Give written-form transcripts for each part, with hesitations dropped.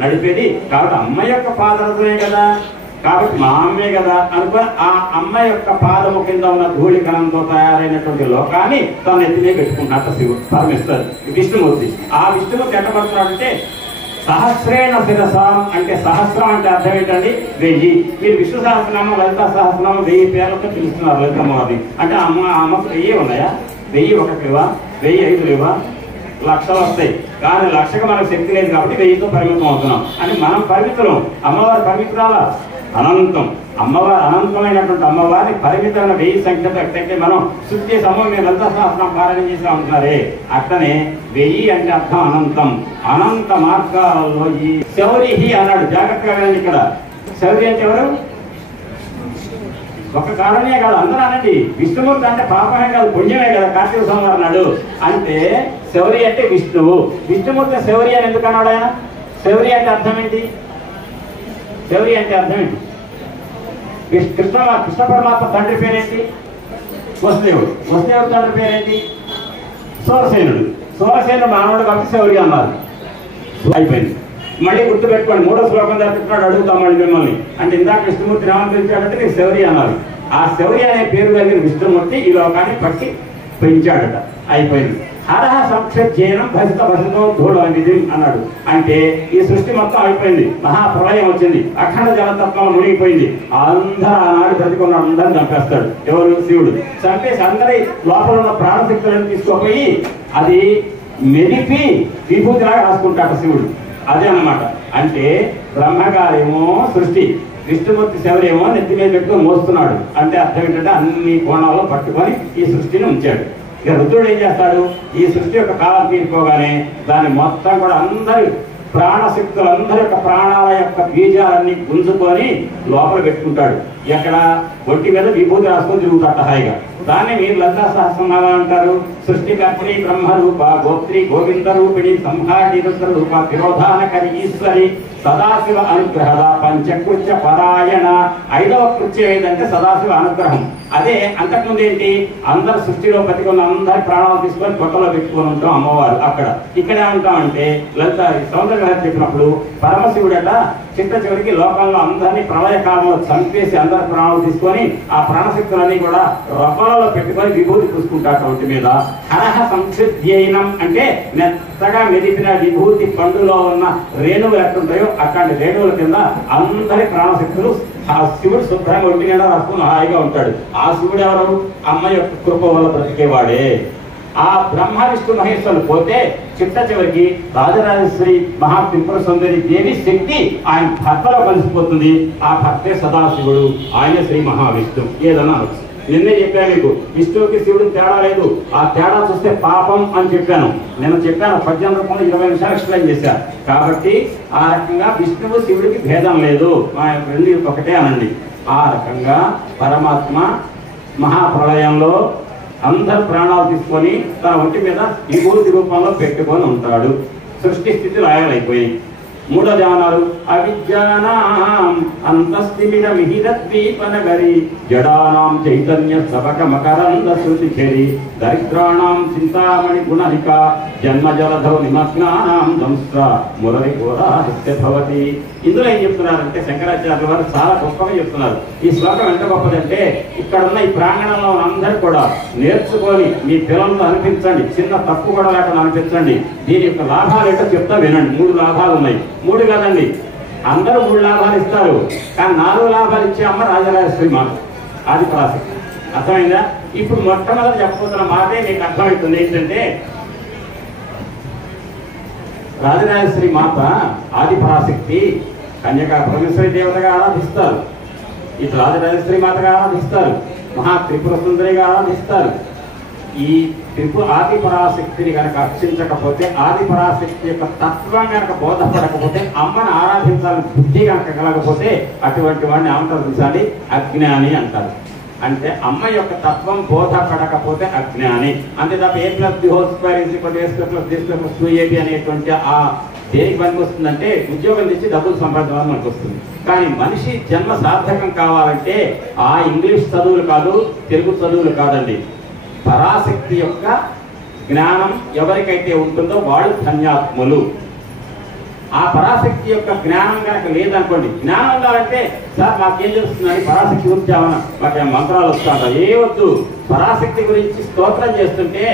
నడిపేది. కాబట్టి అమ్మ యొక్క పాదరసమే కదా, కాబట్టి మా అమ్మే కదా అనుకో ఆ అమ్మ యొక్క పాదము కింద ఉన్న ధూళి కణంతో తయారైనటువంటి లోకాన్ని తన ఎత్తినే పెట్టుకుంటున్నట్టు శివుడు పరమిస్తారు విష్ణుమూర్తి. ఆ విష్ణుమూర్తి ఎట్ట పడుతున్నాడంటే సహస్రేణ శిరసాం అంటే సహస్రం అంటే అర్థం ఏంటండి 1000. మీరు విష్ణు సహస్రనామం లలితా సహస్రనామం 1000 పేర్లతో పిలుస్తున్నారు లలితమ్మవారిని. అంటే అమ్మకు 1000 ఉన్నాయా? 1000 ఒకటి లేవా? 1000 5 లేవా? లక్షలు వస్తాయి. కానీ లక్షకు మనకు శక్తి లేదు కాబట్టి 1000తో పరిమితం అవుతున్నాం. అంటే మనం పరిమితులం, అమ్మవారి పరిమితురాలా అనంతం. అమ్మవారి అనంతమైనటువంటి అమ్మవారిని పరిమితమైన 1000 సంఖ్యతో ఎట్టయితే మనం శుద్ధి సమయం మీద లలితా సహస్రం పారాయణ చేసా ఉంటున్నారే అట్లనే 1000 అంటే అర్థం అనంతం. అనంత మార్గాలలో ఈ శౌరిహి అన్నాడు. జాగ్రత్తగా వినండి. ఇక్కడ శౌరి అంటే ఎవరు? ఒక కారణమే కాదు, అందరూ అనండి. విష్ణుమూర్తి అంటే పాపమే కాదు పుణ్యమే కదా. కార్తీక సోమవారం నాడు అంటే శౌరి అంటే విష్ణువు. విష్ణుమూర్తి శౌరి అని ఎందుకు అన్నాడు ఆయన? శౌరి అంటే అర్థం ఏంటి? శౌరి అంటే అర్థం ఏంటి? కృష్ణ పరమాత్మ తండ్రి పేరేంటి? వసుదేవుడు. వసుదేవుడు తండ్రి పేరేంటి? సూరసేనుడు. సూరసేనుడు మానవుడు కాబట్టి శౌర్య అన్నారు. అయిపోయింది. మళ్ళీ గుర్తుపెట్టుకోండి, 3వ శ్లోకం జరుపుతున్నాడు. అడుగుతామండి మిమ్మల్ని. అంటే ఇందాక విష్ణుమూర్తి నామం పిలిచాడంటే నీకు శౌర్య అన్నారు. ఆ శౌర్య అనే పేరు కలిగిన విష్ణుమూర్తి ఈ లోకాన్ని పట్టి పెంచాడట. అయిపోయింది. హరహ సంక్షేనం భసిత భసితో ధూళ విధి అన్నాడు. అంటే ఈ సృష్టి మొత్తం అయిపోయింది. మహాప్రళయం వచ్చింది. అఖండ జలతత్వం మునిగిపోయింది. అందరూ ఆనాడు బ్రతికున్న అందరిని చంపేస్తాడు. ఎవరు? శివుడు. చంపేసి అందరి లోపల ఉన్న ప్రాణశక్తులను తీసుకుపోయి అది మెదిపి విభూతిలాగా రాసుకుంటాడు శివుడు. అదే అన్నమాట. అంటే బ్రహ్మగారేమో సృష్టి, విష్ణుమూర్తి శివుడేమో నెత్తి మీద పెట్టుకొని మోస్తున్నాడు. అంటే అర్థం ఏంటంటే అన్ని కోణాల్లో పట్టుకొని ఈ సృష్టిని ఉంచాడు. ఇక రుద్రుడు ఏం చేస్తాడు? ఈ సృష్టి యొక్క కాలం తీరుకోగానే దాన్ని మొత్తం కూడా అందరి ప్రాణశక్తులందరి యొక్క ప్రాణాల యొక్క బీజాలన్నీ గుంజుకొని లోపల పెట్టుకుంటాడు. ఎక్కడ? ఒంటి మీద విభూతి రాసుకొని తిరుగుతాట హాయిగా. దాన్ని మీరు లలితా సహస్రనామం అంటారు. సృష్టికర్త్రి బ్రహ్మరూప గోత్రి గోవింద రూపిణి సంహాటి రుద్ర రూప తిరోధానకరి ఈశ్వరి సదాశివ అనుగ్రహద పంచకృత్య పరాయణ. 5వ కృత్యం ఏదంటే సదాశివ అనుగ్రహం. అదే అంతకుముందు ఏంటి? అందరు సృష్టిలో బతికున్న అందరి ప్రాణాలు తీసుకొని పొట్టలో పెట్టుకొని ఉంటాం అమ్మవారు అక్కడ. ఇక్కడ ఏమంటామంటే లలిత సౌందర్య గారు చెప్పినప్పుడు పరమశివుడట చిట్ట చివరికి లోకంలో అందరినీ ప్రళయకాలంలో చంపేసి అందరి ప్రాణాలు తీసుకొని ఆ ప్రాణశక్తులన్నీ కూడా రొప్పలలో పెట్టుకొని విభూతి పూసుకుంటారు ఒంటి మీద. హరహ సంక్షిప్త్యైనం అంటే మెత్తగా మెదిపిన విభూతి పండులో ఉన్న రేణువులు ఎట్టుంటాయో అట్లాంటి రేణువుల కింద అందరి ప్రాణశక్తులు ఆ శివుడు శుభ్రంగా ఒంటి మీద రాసుకుని హాయిగా ఉంటాడు. ఆ శివుడు ఎవరు? అమ్మ యొక్క కృప వల్ల బ్రతికేవాడే. ఆ బ్రహ్మ విష్ణు మహేశ్వరులు పోతే చిట్ట చివరికి రాజరాజేశ్వరి మహాత్రిపుర సుందరి దేవి శక్తి ఆయన భర్తలో కలిసిపోతుంది. ఆ భర్తే సదాశివుడు, ఆయన శ్రీ మహావిష్ణు. ఏదన్నా అనొచ్చు. నిన్నే చెప్పాను మీకు, విష్ణువుకి శివుడికి తేడా లేదు. ఆ తేడా చూస్తే పాపం అని చెప్పాను. నేను చెప్పాను 18 రూపంలో 20 నిమిషాలు ఎక్స్ప్లెయిన్ చేశాను. కాబట్టి ఆ రకంగా విష్ణువు శివుడికి భేదం లేదు, రెండు ఒకటే అనండి. ఆ రకంగా పరమాత్మ మహాప్రళయంలో అందరు ప్రాణాలు తీసుకొని తన ఒంటి మీద విభూతి రూపంలో పెట్టుకొని ఉంటాడు. సృష్టి స్థితి రాయాలైపోయి 3వ ధ్యానాలు అవిజ్ఞానాం అంతస్థిమిర మిహిరద్వీపనగరి జడానాం చైతన్య సబక మకరంద శృతిచరి దరిద్రాణాం చింతామణి గుణనిక జన్మ జలధౌ నిమగ్నానాం దంస్ర మురళి ఘోరాహస్య భవతి. ఇందులో ఏం చెప్తున్నారంటే శంకరాచార్యుల వారు చాలా గొప్పగా చెప్తున్నారు. ఈ శ్లోకం ఎంత గొప్పదంటే ఇక్కడ ఉన్న ఈ ప్రాంగణంలో అందరూ కూడా నేర్చుకొని మీ పిల్లలతో అనిపించండి. చిన్న తప్పు కూడా లేకుండా అనిపించండి. దీని యొక్క లాభాలు ఏంటో చెప్తా వినండి. 3 లాభాలు ఉన్నాయి. 3 కాదండి, అందరూ 3 లాభాలు ఇస్తారు. కానీ 4 లాభాలు ఇచ్చే అమ్మ రాజరాజేశ్వరి మాత. అది ప్రాసక్తి. అర్థమైందా? ఇప్పుడు మొట్టమొదటి చెప్పబోతున్న మాటే మీకు అర్థమవుతుంది. ఏంటంటే రాజరాజేశ్వరి మాత ఆది పరాశక్తి కన్యకా పరమేశ్వరి దేవతగా ఆరాధిస్తారు. ఇటు రాజరాజేశ్వరి మాతగా ఆరాధిస్తారు. మహా త్రిపుర సుందరిగా ఆరాధిస్తారు. ఈ ఆది పరాశక్తిని కనుక అర్చించకపోతే, ఆది పరాశక్తి యొక్క తత్వం కనుక బోధపడకపోతే, అమ్మను ఆరాధించాలని బుద్ధి కనుక కలగకపోతే అటువంటి వాడిని ఆంతరించాలి అజ్ఞాని అంటారు. అంటే అమ్మ యొక్క తత్వం బోధపడకపోతే అజ్ఞాని. అంతే తప్ప A+B² అనేటువంటి ఆ దేనికి పనికి వస్తుందంటే ఉద్యోగం తెచ్చి డబ్బులు సంపాదించడానికి మనకు వస్తుంది. కానీ మనిషి జన్మ సార్థకం కావాలంటే ఆ ఇంగ్లీష్ చదువులు కాదు, తెలుగు చదువులు కాదండి. పరాశక్తి యొక్క జ్ఞానం ఎవరికైతే ఉంటుందో వాళ్ళు ధన్యాత్ములు. ఆ పరాశక్తి యొక్క జ్ఞానం కనుక లేదనుకోండి, జ్ఞానం ఉండాలంటే సార్ మాకేం తెలుస్తుందని పరాశక్తి గురించి ఏమన్నా మాకేం మంత్రాలు వస్తుంటారు, ఏ వద్దు. పరాశక్తి గురించి స్తోత్రం చేస్తుంటే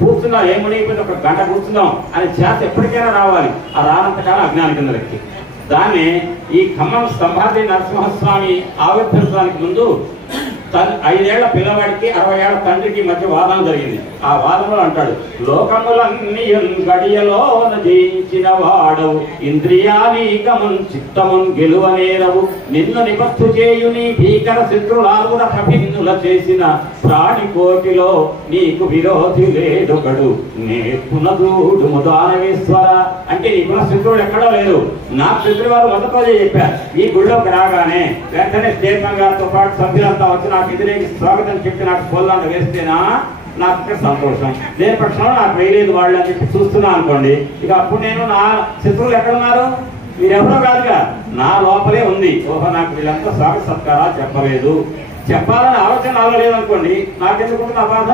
కూర్చున్నాం, ఏమునైపోయింది ఒక గంట కూర్చున్నాం అనే ఛాన్స్ ఎప్పటికైనా రావాలి. ఆ రానంతకాలం అజ్ఞాని కింద వ్యక్తి. దాన్ని ఈ ఖమ్మం స్తంభాద్రి నరసింహస్వామి ఆవిర్భవించడానికి ముందు 5 ఏళ్ల పిల్లవాడికి 60 ఏళ్ల తండ్రికి మధ్య వాదన జరిగింది. ఆ వాదనలో అంటాడు, లోకములన్నీ గడియలోన జయించిన వాడవు, ఇంద్రియాలీకమున్ చిత్తమున్ గెలువనేరవు, నిన్ను నిబద్ధు చేయుని భీకర శత్రులాగుల కభిన్నుల చేసిన ప్రాణికోటిలో నీకు విరోధి లేడొకడు, నేర్పునదూడుము దానవేశ్వర. అంటే నీకున్న శత్రువులు ఎక్కడో లేదు. నాకు శత్రు వారు మొదటి రోజే చెప్పారు. ఈ గుళ్ళోకి రాగానే వెంటనే స్టేట్మెంట్ గారితో పాటు సభ్యులంతా వచ్చి నాకు ఎదురేకి స్వాగతం చెప్పి నాకు పోల్లాంట వేస్తేనా నాకు సంతోషం, లేని పక్షంలో నాకు వేయలేదు వాళ్ళు అని చెప్పి చూస్తున్నా అనుకోండి. ఇక అప్పుడు నేను నా శత్రువులు ఎక్కడున్నారు, మీరెవరో కాదుగా, నా లోపలే ఉంది. ఓహో నాకు వీళ్ళంతా స్వాగత సత్కారాలు చెప్పలేదు, చెప్పాలని ఆలోచన నాలో లేదనుకోండి, నాకెందుకు నా బాధ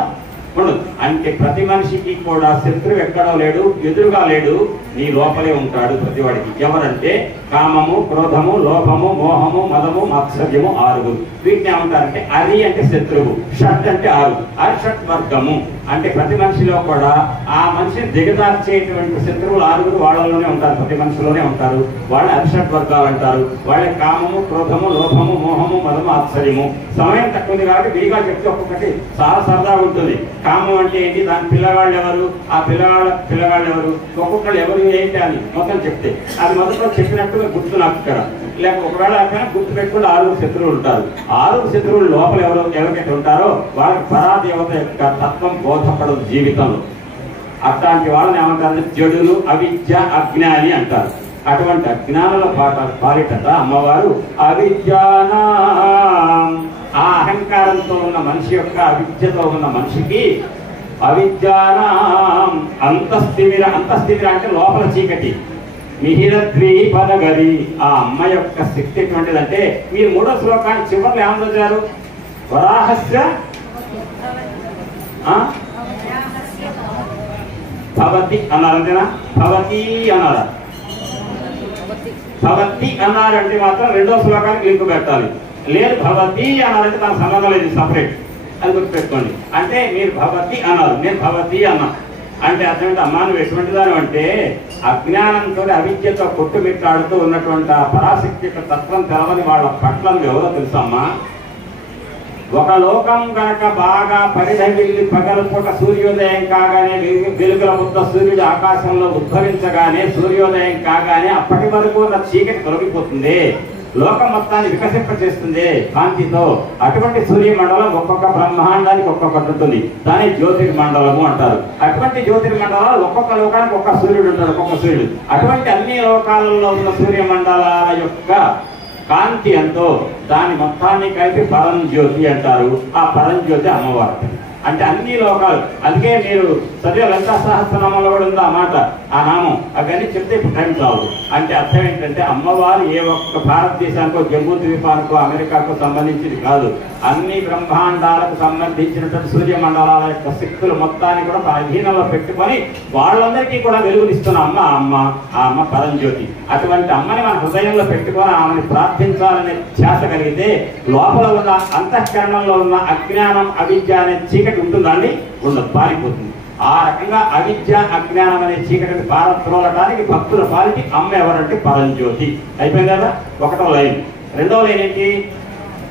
ఉండదు. అంటే ప్రతి మనిషికి కూడా శత్రువు ఎక్కడో లేడు, ఎదురుగా లేడు, నీ లోపలే ఉంటాడు ప్రతివాడికి. ఎవరంటే కామము, క్రోధము, లోభము, మోహము, మదము, మాత్సర్యము 6. వీటిని ఏమంటారంటే అరి అంటే శత్రువు, షట్ అంటే 6. అరిషట్ వర్గము అంటే ప్రతి మనిషిలో కూడా ఆ మనిషిని దిగదార్చేటువంటి శత్రువులు 6 వాళ్ళలోనే ఉంటారు, ప్రతి మనిషిలోనే ఉంటారు. వాళ్ళ అరిషట్ వర్గాలు అంటారు. వాళ్ళ కామము, క్రోధము, లోభము, మోహము, మదము, ఆశ్చర్యము. సమయం తక్కువ ఉంది కాబట్టి వీగా చెప్తే ఒక్కొక్కటి చాలా సరదాగా ఉంటుంది. కామం అంటే ఏంటి, దాని పిల్లగాళ్ళు ఎవరు, ఆ పిల్లగాళ్ళు ఎవరు, ఒక్కొక్కళ్ళు ఎవరు ఏంటి అని మొత్తం చెప్తే అది మొదట్లో చెప్పినట్టుగా గుర్తు నాకు ఇక్కడ. లేక ఒకవేళ గుర్తు పెట్టుకుని 6 శత్రువులు ఉంటారు. 6 శత్రువులు లోపల ఎవరికైతే ఉంటారో వాళ్ళకి పరాదేవత యొక్క తత్వం బోధపడదు జీవితంలో. అట్లాంటి వాళ్ళని ఏమంటారు, జడులు, అవిద్య, అజ్ఞాని అంటారు. అటువంటి అజ్ఞానుల పాలిట అమ్మవారు అవిద్యానా, ఆ అహంకారంతో ఉన్న మనిషి యొక్క అవిద్యతో ఉన్న మనిషికి అవిద్యానాం అంతస్థిమిర అంటే లోపల చీకటి, మిహిరద్వీపనగరి. ఆ అమ్మ యొక్క శక్తి ఎటువంటిదంటే మీరు 3వ శ్లోకాన్ని చివరిలో ఏమని చదివారు, వరాహస్య భవతి అన్నారు అంతేనా, భవతి అన్నారా, భవతి అన్నారంటే మాత్రం 2వ శ్లోకానికి లింక్ పెట్టాలి. లేదు భవతి అన్నారంటే దాని సంబంధం లేదు, సపరేట్, అది గుర్తుపెట్టుకోండి. అంటే మీరు భవతి అన్నారు, నేను భవతి అన్నా అంటే అర్థం అమ్మా నువ్వు ఎటువంటి దాని అంటే అజ్ఞానంతో అవిద్యతో కొట్టుమిట్టాడుతూ ఉన్నటువంటి ఆ పరాశక్తి యొక్క తత్వం తెలవని వాళ్ళ పట్ల ఎవరో తెలుసమ్మా. ఒక లోకం కనుక బాగా పరిధవిల్లి పగలపూట సూర్యోదయం కాగానే వెలుగుల ముద్ద సూర్యుడు ఆకాశంలో ఉద్భవించగానే సూర్యోదయం కాగానే అప్పటి వరకు ఉన్న చీకటి తొలగిపోతుంది, లోకం మొత్తాన్ని వికసింపచేస్తుంది కాంతితో. అటువంటి సూర్యమండలం ఒక్కొక్క బ్రహ్మాండానికి ఒక్కొక్కటి ఉంటుంది, దాన్ని జ్యోతిర్మండలము అంటారు. అటువంటి జ్యోతిర్మండలాలు ఒక్కొక్క లోకానికి ఒక్క సూర్యుడు ఉంటాడు, ఒక్కొక్క సూర్యుడు. అటువంటి అన్ని లోకాలలో ఉన్న సూర్యమండలాల యొక్క కాంతి ఎంతో దాని మొత్తాన్ని కలిపి పరంజ్యోతి అంటారు. ఆ పరంజ్యోతి అమ్మవారు అంటే అన్ని లోకాలు. అందుకే మీరు చదివే లలితా సహస్రనామంలో కూడా ఉంది ఆ మాట, ఆ నామం. అవన్నీ చెప్తే ఇప్పుడు టైం చాలు. అంటే అర్థం ఏంటంటే అమ్మవారు ఏ ఒక్క భారతదేశానికో, జమ్మూ ద్వీపానికో, అమెరికాకు సంబంధించింది కాదు. అన్ని బ్రహ్మాండాలకు సంబంధించినటువంటి సూర్యమండలాల యొక్క శక్తులు మొత్తాన్ని కూడా అధీనంలో పెట్టుకొని వాళ్ళందరికీ కూడా వెలుగునిస్తున్న అమ్మ ఆ అమ్మ పరంజ్యోతి. అటువంటి అమ్మని మన హృదయంలో పెట్టుకొని ఆమెను ప్రార్థించాలనే ధ్యాస కలిగితే లోపల ఉన్న అంతఃకరణంలో ఉన్న అజ్ఞానం, అవిద్య అనే చీకటి ఉంటుందండి, ఉండదు, పారిపోతుంది. ఆ రకంగా అవిద్య, అజ్ఞానం అనే చీకటిని పారద్రోలటానికి భక్తుల పాలికి అమ్మ ఎవరంటే పరంజ్యోతి. అయిపోయింది కదా 1వ లైన్. 2వ లైన్ ఏంటి,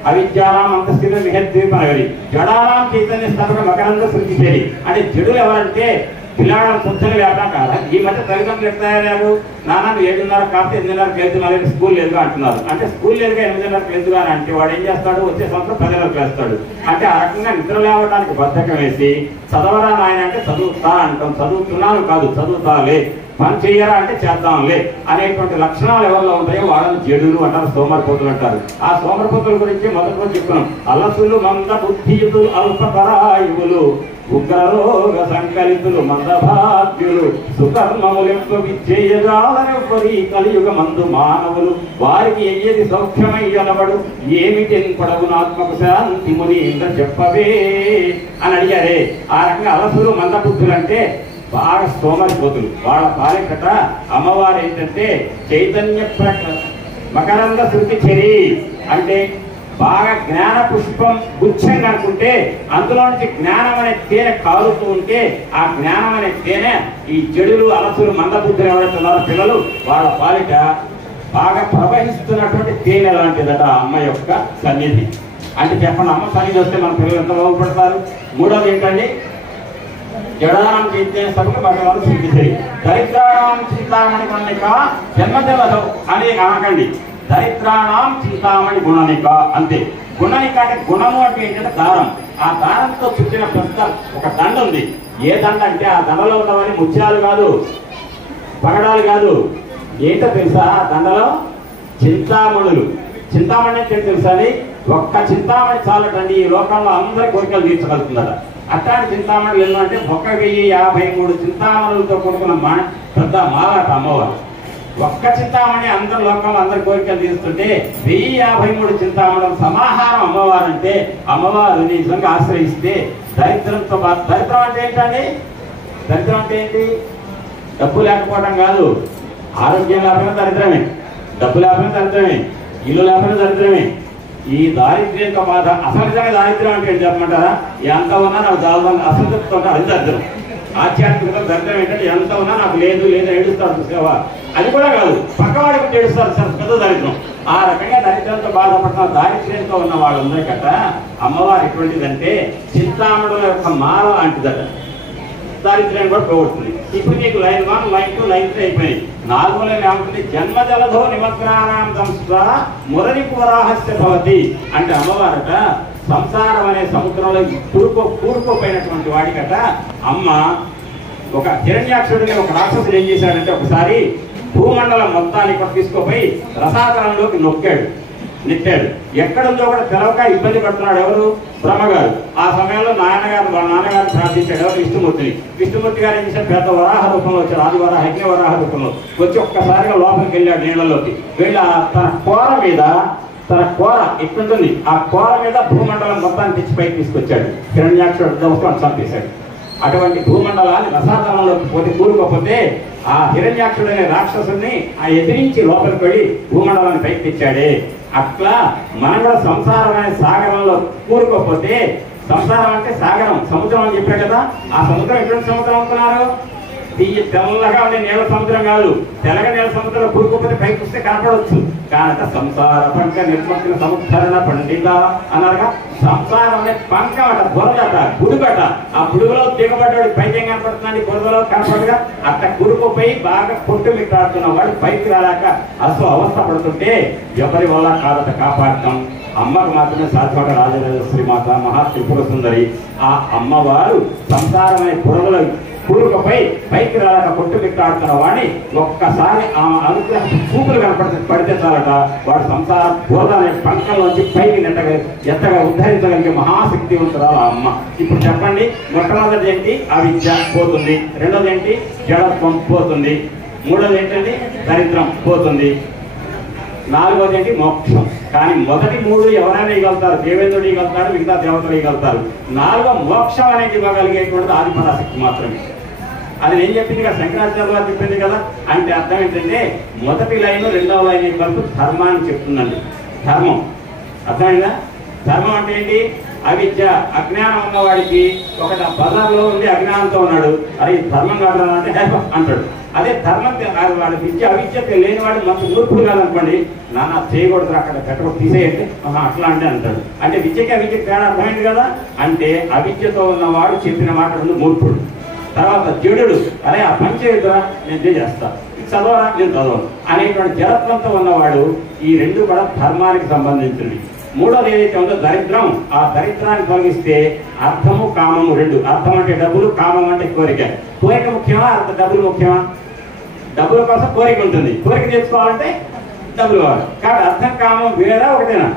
అవిద్యానాం అంతస్థిత మిహద్వీపనగరి జడానాం చైతన్య స్థాపక మకరంద శృతిశేరి. అంటే జడులు ఎవరంటే పిల్లవాళ్ళ పుస్తకం వ్యాపారం కాదా. ఈ మధ్య తల్లిదండ్రులు ఎట్లయ్యారు, నాన్న 7:30 కాబట్టి 8:30 వెళ్తూ మళ్ళీ స్కూల్ లేదుగా అంటున్నారు. అంటే స్కూల్ లేదుగా 8:30 వెళ్తుగా అని అంటే వాడు ఏం చేస్తాడు, వచ్చే సంవత్సరం 10:00 వేస్తాడు. అంటే ఆ రకంగా నిద్ర లేవడానికి బద్ధకం వేసి చదవరా నాయన అంటే చదువుతా అంటాం, చదువుతున్నాను కాదు చదువుతాలే, పని చెయ్యరా అంటే చేద్దాంలే అనేటువంటి లక్షణాలు ఎవరిలో ఉంటాయో వాళ్ళని జడులు అంటారు, సోమరిపోతులు అంటారు. ఆ సోమరిపోతుల గురించి మొదట్లో చెప్పుకున్నాం. అలసులు మంద బుద్ధియులు అల్పపరాయువులు ఉగ్రరోగ సంకలితులు మందభాగ్యులు సుకర్మములెంపు విద్యయజాలనెవ్వరి కలియుగ మందు మానవులు వారికి ఎయ్యది సౌఖ్యమయ్యనబడు ఏమిటి పడవునాత్మకు శాంతి ముని చెప్పవే అని అడిగారే. ఆ రకంగా అలసులు మందబుద్ధులు అంటే బాగా సోమరిపోతులు. వాళ్ళ పాలికట అమ్మవారు ఏంటంటే చైతన్య మకరంద శృతి చెరి అంటే బాగా జ్ఞాన పుష్పం గుచ్చంగా అనుకుంటే అందులో నుంచి జ్ఞానం అనే తేనె కాలుతూ ఉంటే ఆ జ్ఞానం అనే తేనె ఈ చెడులు అలసులు మందబుద్ధులు ఎవరైతే ఉన్నారో పిల్లలు వాళ్ళ పాలిట బాగా ప్రవహిస్తున్నటువంటి తేనె లాంటిదట అమ్మ యొక్క సన్నిధి. అంటే చెప్పండి, అమ్మ సన్నిధి వస్తే మన పిల్లలు ఎంత బాగుపడతారు. మూడోది ఏంటండి, జడానం చైతన్య సభకు భగవాన్ సిద్ధించారు. దరిద్రాణం చింతామణి గుణనిక జన్మజలధౌ అని అనకండి, దరిద్రాణం చింతామణి గుణనిక అంతే. గుణనిక అంటే గుణము అంటే ఏంటంటే దారం. ఆ దారంతో చుట్టిన పెద్ద ఒక దండ ఉంది. ఏ దండ అంటే ఆ దండలో ఉన్నవన్నీ ముత్యాలు కాదు, పగడాలు కాదు, ఏంటో తెలుసా? ఆ దండలో చింతామణులు. చింతామణి అంటే తెలుసా? ఒక్క చింతామణి చాలటండి ఈ లోకంలో అందరి కోరికలు తీర్చగలుగుతుందట. అట్లాంటి చింతామణులు ఎన్నో అంటే 1053 చింతామణులతో కూడుకున్న పెద్ద మాలట అమ్మవారు. ఒక్క చింతామణి అందరి లోకంలో అందరి కోరికలు తీరుస్తుంటే 1053 చింతామణుల సమాహారం అమ్మవారు. అంటే అమ్మవారు నిజంగా ఆశ్రయిస్తే దరిద్రంతో దరిద్రం అంటే ఏంటండి? దరిద్రం అంటే ఏంటి? డబ్బు లేకపోవడం కాదు, ఆరోగ్యం లేకపోయినా దరిద్రమే, డబ్బు లేకపోయినా దరిద్రమే, ఇల్లు లేకపోయినా దరిద్రమే. ఈ దారిద్ర్యంతో బాధ అసలు నిజంగా దారిద్ర్యం అంటే ఏంటి చెప్పమంటారా? ఎంత ఉన్నా నాకు చాలు అసంతృప్తి ఉంటారు, అది దరిద్రం. ఆధ్యాత్మికత దరిద్రం ఏంటంటే ఎంత ఉన్నా నాకు లేదు లేదా ఏడుస్తాడు సేవ, అది కూడా కాదు, పక్కవాడికి ఏడుస్తారు సార్, పెద్ద దరిద్రం. ఆ రకంగా దరిద్రంతో బాధపడుతున్న దారిద్ర్యంతో ఉన్న వాళ్ళు ఉన్నాయి కదా. అమ్మవారు ఎటువంటిదంటే చింతామణుల యొక్క మాల లాంటిదట. దారిద్ర్యాన్ని కూడా పోగొడుతుంది. ఇప్పుడు నీకు లైన్ 1, లైన్ 2, లైన్ 3 అయిపోయింది. 4వ లైన్ ఏమంటుంది? జన్మజలధో నిమగ్నానాం సంస్థ మురరిపురాహస్య భవతి అంటే అమ్మవారట సంసారం అనే సముద్రంలో కూరుకోపోయినటువంటి వాడికట అమ్మ ఒక హిరణ్యాక్షుడిని ఒక రాక్షసుడు ఏం చేశాడంటే ఒకసారి భూమండలం మొత్తాన్ని కూడా తీసుకుపోయి రసాతలంలోకి నెట్టాడు. ఎక్కడుందో కూడా తెలవక ఇబ్బంది పడుతున్నాడు ఎవరు? బ్రహ్మగారు. ఆ సమయంలో వాళ్ళ నాన్నగారు ప్రార్థించాడు ఎవరు? విష్ణుమూర్తి గారు ఏం చేశాడు? పెద్ద వరాహ రూపంలో వచ్చాడు, ఆది వరాహ యజ్ఞ వరాహ రూపంలో వచ్చి ఒక్కసారిగా లోపలికి వెళ్ళాడు నీళ్లలోకి. వెళ్ళి తన కోర ఎట్లుంటుంది ఆ కోర మీద భూమండలం మొత్తాన్ని తెచ్చి పైకి తీసుకొచ్చాడు. హిరణ్యాక్షుడు దోస్తాన్ని చంపేశాడు. అటువంటి భూమండలాన్ని రసాతలంలోకి కూరుకోకపోతే ఆ హిరణ్యాక్షుడు అనే రాక్షసుని ఎదిరించి లోపలికి వెళ్ళి భూమండలాన్ని పైకి తెచ్చాడే. అట్లా మనం కూడా సంసారం అనే సాగరంలో కూరుకోకపోతే, సంసారం అంటే సాగరం, సముద్రం అని చెప్పారు కదా. ఆ సముద్రం ఎటువంటి సముద్రం అనుకున్నారు? తెల్లగా ఉండే నీళ్ళ సముద్రం కాదు, తెల్లగా నీళ్ళ సముద్రంలో కూరుకోకపోతే పైకి వస్తే కనపడవచ్చు. కానట సంసార పంక నిర్మక్కిన సముద్ధరణ పండిత అన్నారుగా. సంసారం అనే పంకం అట, బురదట, గుడుగట. ఆ గుడుగులో దిగబడ్డాడు పైకి ఏం కనపడుతున్నాడు? బురదలో కనపడగా అట్ట కూరుకుపోయి బాగా పొట్టు మిట్టాడుతున్న వాడు పైకి రాలేక అవస్థ పడుతుంటే ఎవరి వల్ల కాదట కాపాడటం అమ్మకు మాత్రమే సాధ్యపడ. రాజరాజేశ్వరి మాత మహా త్రిపుర సుందరి ఆ అమ్మవారు సంసారం అనే బురదలో కూరుకుపై పైకి రాలక పొట్టు మిట్టాడుతున్న వాడిని ఒక్కసారి ఆ అనుగ్రహ చూపులు పడితే చాలట వాడు సంసార బోధ అనే పంకల్లోంచి పైకి ఎత్తగా ఉద్ధరించగలిగే మహాశక్తివంతురాలు ఆ అమ్మ. ఇప్పుడు చెప్పండి, మొట్టమొదటి ఏంటి? అవిద్య పోతుంది. రెండోది ఏంటి? జడత్వం పోతుంది. మూడోది ఏంటండి? దరిద్రం పోతుంది. నాలుగోది ఏంటి? మోక్షం. కానీ మొదటి 3 ఎవరైనా ఇవ్వగలుగుతారు, దేవేంద్రుడు ఇవ్వగలుగుతారు, మిగతా దేవతలు ఇవ్వగలుగుతారు. 4వ మోక్షం అనేది ఇవ్వగలిగేటువంటిది ఆదిపరాశక్తి మాత్రమే. అది నేను చెప్పింది కదా, శంకరాచార్య వారు చెప్పింది కదా. అంటే అర్థం ఏంటంటే మొదటి లైన్ 2వ లైన్ కలిపి ధర్మాన్ని చెప్తుందండి. ధర్మం అర్థమైందా? ధర్మం అంటే ఏంటి? అవిద్య, అజ్ఞానం ఉన్నవాడికి ఒక బజార్లో ఉండి అజ్ఞానంతో ఉన్నాడు, అరే ధర్మం కాదు అంటే అంటాడు. అదే ధర్మం వాడి విద్య అవిద్య లేనివాడు మంచి మూర్ఖుడు కాదనుకోండి, నాన్న చేయకూడదు అక్కడ పెట్టకూడదు తీసేయండి అట్లా అంటే అంటాడు. అంటే విద్యకి అవిద్యకి తేడా అర్థమైంది కదా. అంటే అవిద్యతో ఉన్నవాడు చెప్పిన మాట మూర్ఖుడు. తర్వాత జడుడు, అరే ఆ పని చేయదురా నేను చేస్తా, చదవరా నేను చదవను అనేటువంటి జడత్వంతో ఉన్నవాడు. ఈ 2 కూడా ధర్మానికి సంబంధించినవి. మూడోది ఏదైతే ఉందో దరిద్రం, ఆ దరిద్రాన్ని తొలగిస్తే అర్థము కామము 2. అర్థం అంటే డబ్బులు, కామం అంటే కోరిక. కోరిక ముఖ్యమా డబ్బులు ముఖ్యమా? డబ్బుల కోసం కోరిక ఉంటుంది, కోరిక తెచ్చుకోవాలంటే డబ్బులు కావాలి. కాబట్టి అర్థం కామం వేరా ఒకటేనా?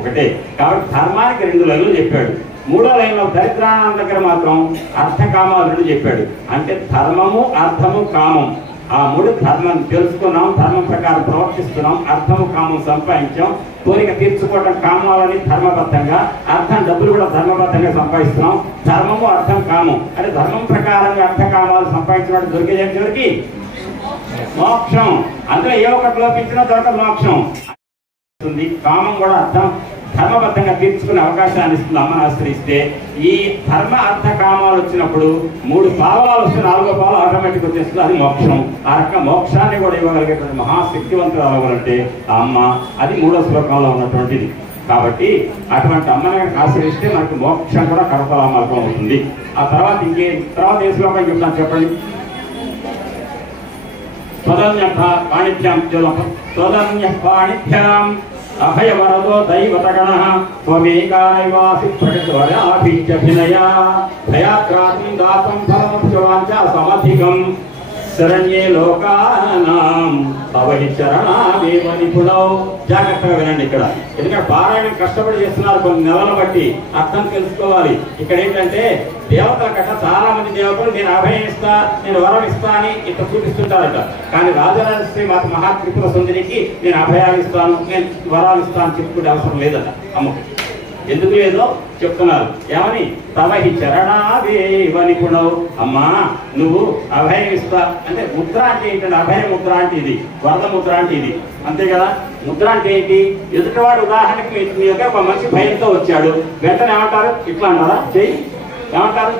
ఒకటే. కాబట్టి ధర్మానికి 2 లైన్లు చెప్పాడు. 3వ లైన్లో దరిద్రాన్ని దగ్గర మాత్రం అర్థ కామాలు 2 చెప్పాడు. అంటే ధర్మము, అర్థము, కామం ఆ మూడు ధర్మం తెలుసుకున్నాం, ధర్మం ప్రకారం ప్రవర్తిస్తున్నాం, అర్థము కామం సంపాదించాం, కోరిక తీర్చుకోవడం కామాలని ధర్మబద్ధంగా, అర్థం డబ్బులు కూడా ధర్మబద్ధంగా సంపాదిస్తున్నాం. ధర్మము అర్థం కామం అంటే ధర్మం ప్రకారంగా అర్థ కామాలు సంపాదించిన దొరికేది చివరికి మోక్షం. అందులో ఏ ఒక్కటి లోపించినా దొరకదు మోక్షం. కామం కూడా అర్థం ధర్మబద్ధంగా తీర్చుకునే అవకాశాన్ని ఇస్తుంది అమ్మను ఆశ్రయిస్తే. ఈ ధర్మ అర్థ కామాలు వచ్చినప్పుడు 3 భావాలు వస్తే 4వ భావం ఆటోమేటిక్ వచ్చేస్తుంది, అది మోక్షం. ఆ రకంగా మోక్షాన్ని కూడా ఇవ్వగలిగేటువంటి మహాశక్తివంతులు అవ్వాలంటే ఆ అమ్మ, అది 3వ శ్లోకంలో ఉన్నటువంటిది. కాబట్టి అటువంటి అమ్మని ఆశ్రయిస్తే మనకు మోక్షం కూడా కరతలామల్పం అవుతుంది. ఆ తర్వాత తర్వాత ఏ శ్లోకం చెప్తాను చెప్పండి. పాణిభ్యాం అభయవరదో దైవతగణ త్వమేకానైవాసి ప్రకృతివరాభిజభినయా భయాక్రాంతం దాతం ఫలముఖ్యవాంచ సమధికం శరణ్యే లోకానాం తవహి చరణాదేవ నిపుణౌ. జాగ్రత్తగా వినండి ఇక్కడ, ఎందుకంటే పారాయణం కష్టపడి చేస్తున్నారు కొన్ని నెలలు బట్టి, అర్థం తెలుసుకోవాలి. ఇక్కడ ఏంటంటే దేవతల కట్ట చాలా మంది దేవతలు నేను అభయం ఇస్తా, నేను వరం ఇస్తా అని ఇట్లా చూపిస్తుంటారట. కానీ రాజరాజశ్రీ మాత మహాత్రిపుర సుందరికి నేను అభయాలు ఇస్తాను, నేను వరాలు ఇస్తాను చెప్పుకునే అవసరం లేదట అమ్మకు. ఎందుకు లేదో చెప్తున్నారు. ఏమని? తవహి చరణాదేవ నిపుణవు. అమ్మా నువ్వు అభయం ఇస్తా అంటే ముద్ర అంటే ఏంటంటే అభయ ముద్ర అంటే ఇది, వరద ముద్ర అంటే ఇది, అంతే కదా. ముద్ర అంటే ఏంటి? ఎదుటివాడు ఉదాహరణకి మీ దగ్గర ఒక మనిషి భయంతో వచ్చాడు, వెంటనే ఏమంటారు? ఇట్లా అన్నారా చెయ్యి, ఏమంటారు?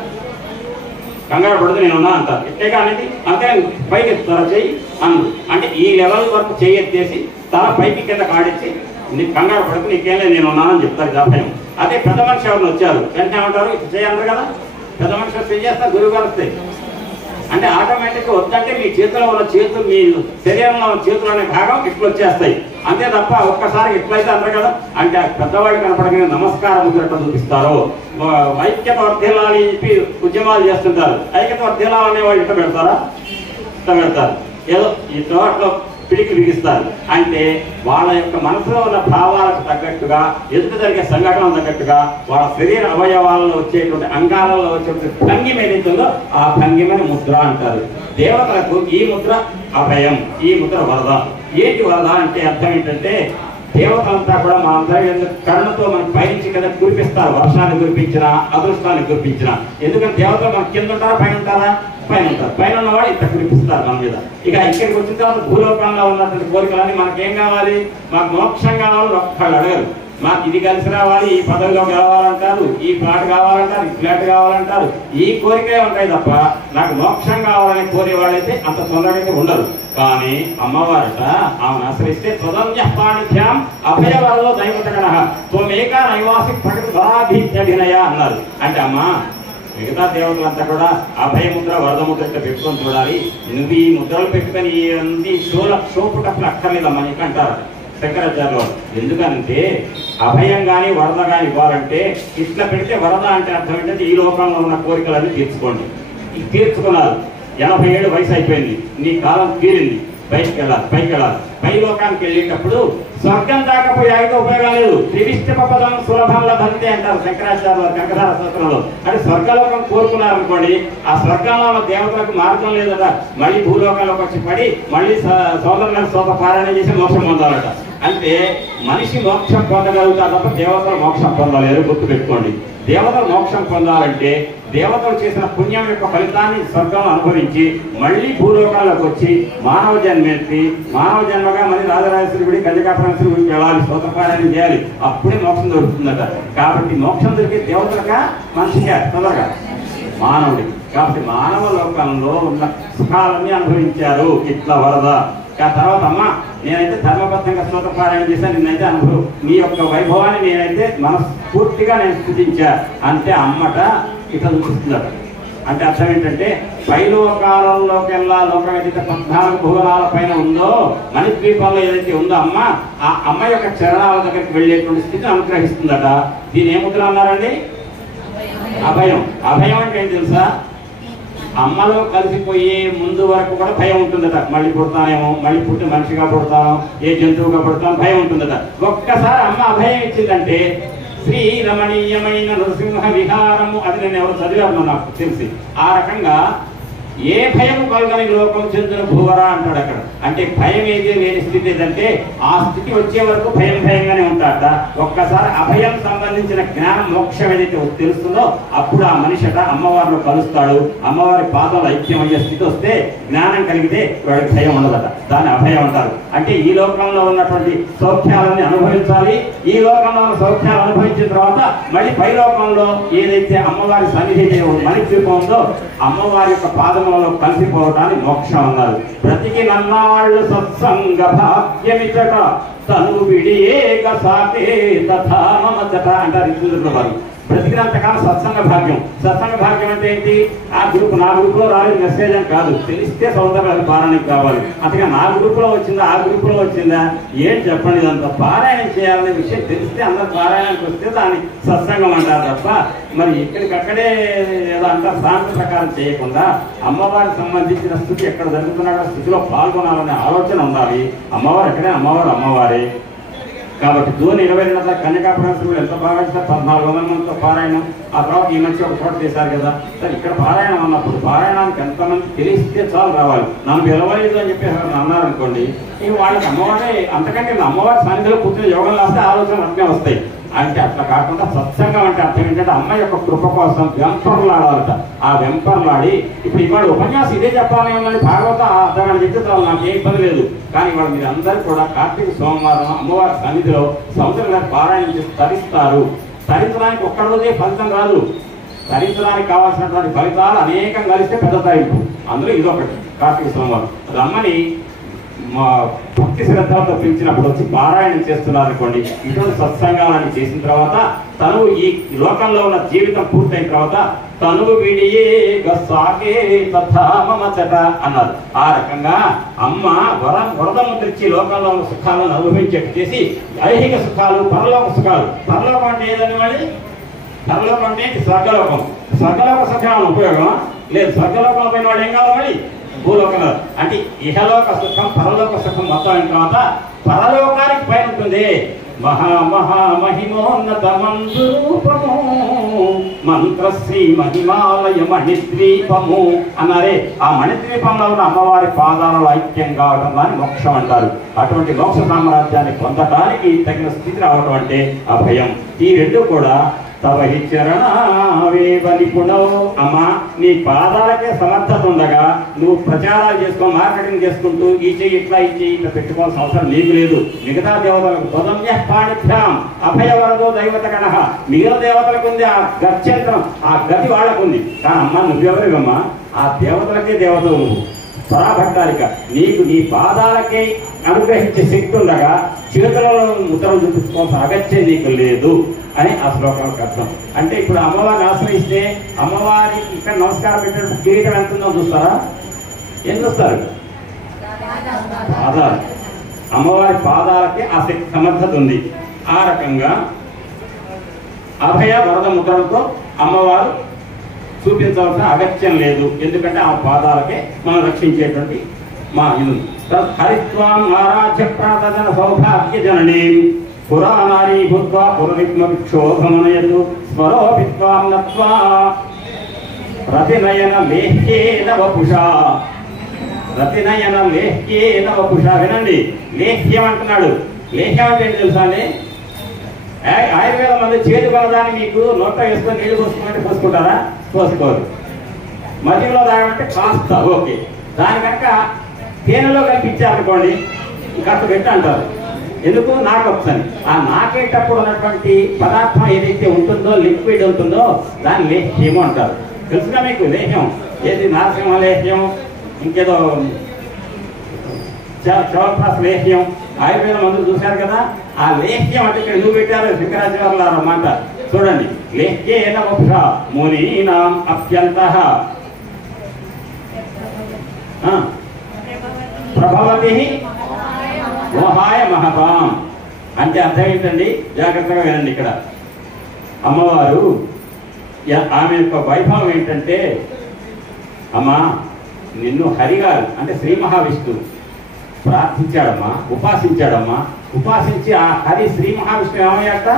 కంగారు పడుతూ నేనున్నా అంటారు. ఇట్లే కానీ అంతే పైకి ఎత్తుతారా చెయ్యి అందు అంటే ఈ లెవెల్ వరకు చెయ్యి ఎత్తేసి తల పైకి కింద కాడిచ్చి నీకు కంగారు పడుతూ నీకేం లేదు నేను ఉన్నానని చెప్తారు అభయం. అదే పెద్ద మనిషి ఎవరిని వచ్చారు వెంటనే ఏమంటారు? ఇది చేయాలి కదా. పెద్ద మనిషి వస్తే చేస్తారు, గురువు గారు వస్తాయి అంటే ఆటోమేటిక్గా వద్దంటే మీ చేతిలో ఉన్న చేతులు, మీ శరీరంలో ఉన్న చేతులు అనే భాగం ఇట్లా వచ్చేస్తాయి, అంతే తప్ప ఒక్కసారి ఇట్లయితే అంటారు కదా. అంటే పెద్దవాడికి కనపడగానే నమస్కారం ముద్రట చూపిస్తారు. ఐక్యత వర్ధిల్లాలి చెప్పి ఉద్యమాలు చేస్తుంటారు. ఐక్యత వర్ధిల్లాలనే వాళ్ళు ఇట్లా పెడతారా? ఇట్లా పెడతారు, ఏదో ఈ తోటలో పిడికి బిగిస్తారు. అంటే వాళ్ళ యొక్క మనసులో ఉన్న భావాలకు తగ్గట్టుగా, ఎదుట జరిగే సంఘటనలు తగ్గట్టుగా వాళ్ళ శరీర అవయవాలలో వచ్చేటువంటి అంగాలలో వచ్చేటువంటి భంగిమ ఏదైతుందో ఆ భంగిమని ముద్ర అంటారు. దేవతలకు ఈ ముద్ర అభయం, ఈ ముద్ర వరద. ఏంటి వరద అంటే అర్థం ఏంటంటే దేవతలంతా కూడా మా అందరి కరుణతో మనకు పైనుంచి కింద కురిపిస్తారు. వర్షాన్ని కురిపించినా, అదృష్టాన్ని కురిపించినా. ఎందుకంటే దేవతలు మనకు కింద ఉంటారా పైన ఉంటారా? పైన ఉంటారు. పైన ఉన్నవాడు ఇంత కురిపిస్తారు మన మీద. ఇక ఇక్కడికి వచ్చిన తర్వాత భూలోకంలో ఉన్నటువంటి కోరికలన్నీ మనకేం కావాలి? మాకు మోక్షం కావాలని ఒక్కళ్ళు అడగరు. మాకు ఇది కలిసి రావాలి, ఈ పదవిలో కావాలంటారు, ఈ ప్లాట్ కావాలంటారు, ఈ ఫ్లాట్ కావాలంటారు, ఈ కోరికలే ఉంటాయి తప్ప నాకు మోక్షం కావాలని కోరే వాళ్ళైతే అంత తొందరగా అయితే ఉండరు. కానీ అమ్మవారట ఆమెను ఆశ్రయిస్తే త్వదన్యపాణిభ్యాం అభయవరదో దైవతగణ త్వమేకా నైవాసి ప్రకృతివరాభిజభినయ అన్నారు. అంటే అమ్మ మిగతా దేవతలంతా కూడా అభయముద్ర వరద ముద్ర పెట్టుకొని చూడాలి, నువ్వు ఈ ముద్రలు పెట్టుకొని ఈ షోపుటప్పుడు అక్కర్లేదమ్మా నీకు అంటారు శంకరాచార్యులు. ఎందుకంటే అభయం కానీ వరద కానీ ఇవ్వాలంటే ఇట్లా పెడితే వరద అంటే అర్థం ఏంటంటే ఈ లోకంలో ఉన్న కోరికలన్నీ తీర్చుకోండి. తీర్చుకున్నారు, 80 ఏళ్ళు వయసు అయిపోయింది, నీ కాలం తీరింది, పైకి వెళ్ళాలి. పై లోకానికి వెళ్ళేటప్పుడు స్వర్గం దాకపోయి అయితే ఉపయోగం లేదు. త్రివిష్టపదం సులభం లభంతే అంటారు శంకరాచార్యులు కనకధార శాస్త్రంలో. అంటే స్వర్గలోకం కోరుకున్నారనుకోండి, ఆ స్వర్గంలో ఉన్న దేవతలకు మార్గం లేదట. మళ్ళీ భూలోకంలోకి వచ్చి పడి మళ్ళీ సోదరులను సోద పారాయణ చేసి మోక్షం పొందాలట. అంటే మనిషి మోక్షం పొందగలుగుతారు తప్ప దేవతలు మోక్షం పొందలేరు. గుర్తుపెట్టుకోండి, దేవతలు మోక్షం పొందాలంటే దేవతలు చేసిన పుణ్యం యొక్క ఫలితాన్ని స్వర్గంలో అనుభవించి మళ్ళీ భూలోకాల్లోకి వచ్చి మానవ జన్మెత్తి మానవ జన్మగా మళ్ళీ రాజరాజేశ్వరి గుడి కన్యకాపరమేశ్వరి గుడికి వెళ్ళాలి, స్తోత్రపారాయణం చేయాలి, అప్పుడే మోక్షం దొరుకుతుందట. కాబట్టి మోక్షం దొరికే దేవతలుగా మనిషిగా తొందరగా మానవుడికి. కాబట్టి మానవ లోకంలో ఉన్న సుఖాలన్నీ అనుభవించారు. ఇట్లా వరద ఆ తర్వాత అమ్మ నేనైతే ధర్మబద్ధంగా స్తోత్రపారాయణ చేశాను, నిన్నైతే అనుభవం నీ యొక్క వైభవాన్ని నేనైతే మనస్ఫూర్తిగా నేను స్థుతించా అంటే అమ్మట ఇట్లా చూపిస్తుందట. అంటే అర్థం ఏంటంటే పైలోకాలంలోకి వెళ్ళా లోకం ఏదైతే 14 భువనాల పైన ఉందో మణిద్వీపంలో ఏదైతే ఉందో అమ్మ, ఆ అమ్మ యొక్క చరణాల దగ్గరికి వెళ్ళేటువంటి స్థితిని అనుగ్రహిస్తుందట. దీని ఏముద్ర అన్నారండి? అభయం. అభయం అంటే ఏం తెలుసా? అమ్మలో కలిసిపోయే ముందు వరకు కూడా భయం ఉంటుందట. మళ్ళీ పుడతానేమో, మళ్ళీ పుట్టి మనిషిగా పుడతాను, ఏ జంతువుగా పుడతాను, భయం ఉంటుందట. ఒక్కసారి అమ్మ అభయం ఇచ్చిందంటే శ్రీ రమణీయమైన నృసింహ విహారము, అది నేను ఎవరు చదివాను నాకు తెలిసి. ఆ రకంగా ఏ భయం కలగని లోకం చెందిన భూవరా అంటాడు అక్కడ. అంటే భయం ఏది లేని స్థితి ఏదంటే ఆ స్థితి వచ్చే వరకు భయం భయంగానే ఉంటాడ. ఒక్కసారి అభయం సంబంధించిన జ్ఞానం మోక్షం ఏదైతే తెలుస్తుందో అప్పుడు ఆ మనిషి అమ్మవారిని కలుస్తాడు. అమ్మవారి పాదాలు ఐక్యం అయ్యే స్థితి వస్తే జ్ఞానం కలిగితే వాడికి భయం ఉండదట. దాన్ని అభయం అంటారు. అంటే ఈ లోకంలో ఉన్నటువంటి సౌఖ్యాలని అనుభవించాలి. ఈ లోకంలో ఉన్న సౌఖ్యాలు అనుభవించిన తర్వాత మళ్ళీ పై లోకంలో ఏదైతే అమ్మవారి సన్నిధి మణిద్వీపం ఉందో అమ్మవారి యొక్క పాదములలో కలిసిపోవటాన్ని మోక్షం అన్నారు. బ్రతికి నన్నాళ్ళు సత్సంగ భాగ్యమిచట తను విడియేక సాకే తథా మమచట అంటారు ఇతరుల వారు. బ్రతికినంతకాలం సత్సంగ భాగ్యం. సత్సంగ భాగ్యం అంటే ఏంటి? ఆ గ్రూప్ నా గ్రూప్లో రాలేదు మెసేజ్ అని కాదు, తెలిస్తే సౌందర్యాలు పారాయణకి కావాలి. అంతగా నా గ్రూప్లో వచ్చిందా ఆ గ్రూప్లో వచ్చిందా ఏంటి చెప్పండి. ఇదంతా పారాయణం చేయాలనే విషయం తెలిస్తే అందరు పారాయణానికి వస్తే దాన్ని సత్సంగం అంటారు తప్ప మరి ఇక్కడికక్కడే ఏదో అంటారు సాంప్రదాయ ప్రకారం చేయకుండా అమ్మవారికి సంబంధించిన స్థితి ఎక్కడ జరుగుతున్నా స్థితిలో పాల్గొనాలనే ఆలోచన ఉండాలి. అమ్మవారు ఎక్కడే అమ్మవారే. కాబట్టి జూన్ 22 కన్యకాపురం ఎంత బాగా ఇస్తారు, 1400 మందితో పారాయణం. ఆ తర్వాత ఈ మధ్య ఒక చోట చేశారు కదా సార్. ఇక్కడ పారాయణం అన్నప్పుడు పారాయణానికి ఎంతమంది తెలిస్తే చాలు రావాలి. నన్ను పిలవలేదు అని చెప్పి అన్నారనుకోండి, ఇక వాళ్ళకి అమ్మవారే అంతకంటే అమ్మవారి సన్నిధిలో కూర్చొని యోగం లాస్తే ఆలోచన అట్నే వస్తాయి. అంటే అట్లా కాకుండా సత్సంగం అంటే అర్థం ఏంటంటే అమ్మ యొక్క కృప కోసం వెంపర్లాడాలట. ఆ వెంపర్లాడి ఇప్పుడు ఇవాళ ఉపన్యాసం ఇదే చెప్పాలి ఏమని భాగవత అర్థం చెప్తే చాలు, నాకు ఏ ఇబ్బంది లేదు. కానీ ఇవాళ మీరు అందరూ కూడా కార్తీక సోమవారం అమ్మవారి సన్నిధిలో సంవత్సరం పారాయణం చేసి తరిస్తారు. తరించడానికి ఒక్క రోజే ఫలితం రాదు. తరించడానికి కావాల్సినటువంటి ఫలితాలు అనేకం కలిస్తే పెద్ద తరింపు. అందులో ఇదొకటి కార్తీక సోమవారం. అది అమ్మని మా భక్తి శ్రద్ధలతో పిలిచినప్పుడు వచ్చి పారాయణం చేస్తున్నారు అనుకోండి. ఇటువంటి సత్సంగాలని చేసిన తర్వాత తను ఈ లోకంలో ఉన్న జీవితం పూర్తయిన తర్వాత తను విడియే సాగే తథా మమచట అన్నారు. ఆ రకంగా అమ్మ వరదము తెచ్చి లోకంలో ఉన్న సుఖాలను అనుభవించేట్టు చేసి ఐహిక సుఖాలు పరలోక సుఖాలు. పరలోకం అంటే ఏదని మళ్ళీ పరలోకం అంటే స్వర్గలోకం. స్వర్గలోక సుఖాలను ఉపయోగం లేదు. స్వర్గలోకంలో పోయిన వాడు ఏం కావాలి? భూలోకంలో. అంటే ఇహలోక సుఖం పరలోక సుఖం మొత్తం అయిన తర్వాత పరలోకానికి పైన ఉంటుంది మహిమోన్నత మందురూపము మంత్రశ్రీ మహిమాలయ మణిద్వీపము అన్నారే. ఆ మణిద్వీపంలో ఉన్న అమ్మవారి పాదాలలో ఐక్యం కావడం దాన్ని మోక్షం అంటారు. అటువంటి మోక్ష సామ్రాజ్యాన్ని పొందడానికి తగిన స్థితి రావడం అంటే అభయం. ఈ రెండు కూడా తవ చరణావేవ నిపుణవు. అమ్మా నీ పాదాలకే సమర్థత ఉండగా నువ్వు ప్రచారాలు చేసుకో మార్కెటింగ్ చేసుకుంటూ ఈ చెయ్యి ఇట్లా ఈ చెయ్యి ఇట్లా పెట్టుకోవాల్సిన అవసరం నీకు లేదు. మిగతా దేవతలకు పదమ్య పాణిభ్యాం అభయవరదో దైవత గణ. మిగిలిన దేవతలకు ఉంది ఆ గత్యంతరం, ఆ గతి వాళ్ళకుంది. కానీ అమ్మ నువ్వెవరివమ్మా? ఆ దేవతలకే దేవతలు నువ్వు పరాభట్టాలిక. నీకు నీ పాదాలకే అనుగ్రహించే శక్తి ఉండగా చిరుతలలో ముద్రలు చూపించుకోవాల్సిన అగత్యం నీకు లేదు అని ఆ శ్లోకానికి అర్థం. అంటే ఇప్పుడు అమ్మవారిని ఆశ్రయిస్తే అమ్మవారికి ఇక్కడ నమస్కారం పెట్టినప్పుడు కిరీటం ఎంత ఉందో చూస్తారా? ఏం చూస్తారు? పాదాలు. అమ్మవారి పాదాలకి ఆ శక్తి సమర్థత ఉంది. ఆ రకంగా అభయ వరద ముద్రలతో అమ్మవారు చూపించవలసిన అగత్యం లేదు. ఎందుకంటే ఆ పాదాలకే మనం రక్షించేటువంటి మా ఇల్లు. హరిత్వాం ఆరాధ్య ప్రాతజన సౌభాగ్య జననీ పురాణారీ భూత్వా పురవిక్మక్షోభమనయతు స్వరోపిత్వాం నత్వా రతినయన లేహ్యేన వపుషా. రతినయన లేహ్యేన వపుషా. వినండి, లేహ్యం అంటున్నాడు. లేహ్యం అంటే ఏంటి తెలుసా అండి? ఆయుర్వేద మంది చేతి బలదాన్ని మీకు నోట్లో వేసుకొని నీళ్ళు పోసుకుంటే పోసుకుంటారా? పోసుకోరు. మధ్యలో తాగమంటే కాస్త ఓకే. దాని కనుక తేనెలో కనిపించారనుకోండి కాస్త పెట్టి అంటారు. ఎందుకు? నాకొచ్చని. ఆ నాకేటప్పుడు ఉన్నటువంటి పదార్థం ఏదైతే ఉంటుందో లిక్విడ్ ఉంటుందో దాన్ని లేహ్యము అంటారు. తెలుసుగా మీకు లేహ్యం ఏది? నరసింహ లేహ్యం, ఇంకేదో చవప్రాస లేహ్యం, ఆయుర్వేద మందులు చూశారు కదా. ఆ లేహ్యం అంటే ఇక్కడ ఎందుకు పెట్టారు? శంకరాచార్యులు అన్నమాట. చూడండి, లేహ్యేన వపుష మునీనాం అప్యంతః ప్రభవతి మోహాయ మహతాం. అంటే అర్థం ఏంటండి? జాగ్రత్తగా వినండి. ఇక్కడ అమ్మవారు ఆమె యొక్క వైభవం ఏంటంటే, అమ్మా నిన్ను హరిగారు అంటే శ్రీ మహావిష్ణువు ప్రార్థించాడమ్మా, ఉపాసించాడమ్మా. ఉపాసించి ఆ హరి శ్రీ మహావిష్ణువు ఏమయ్యాట?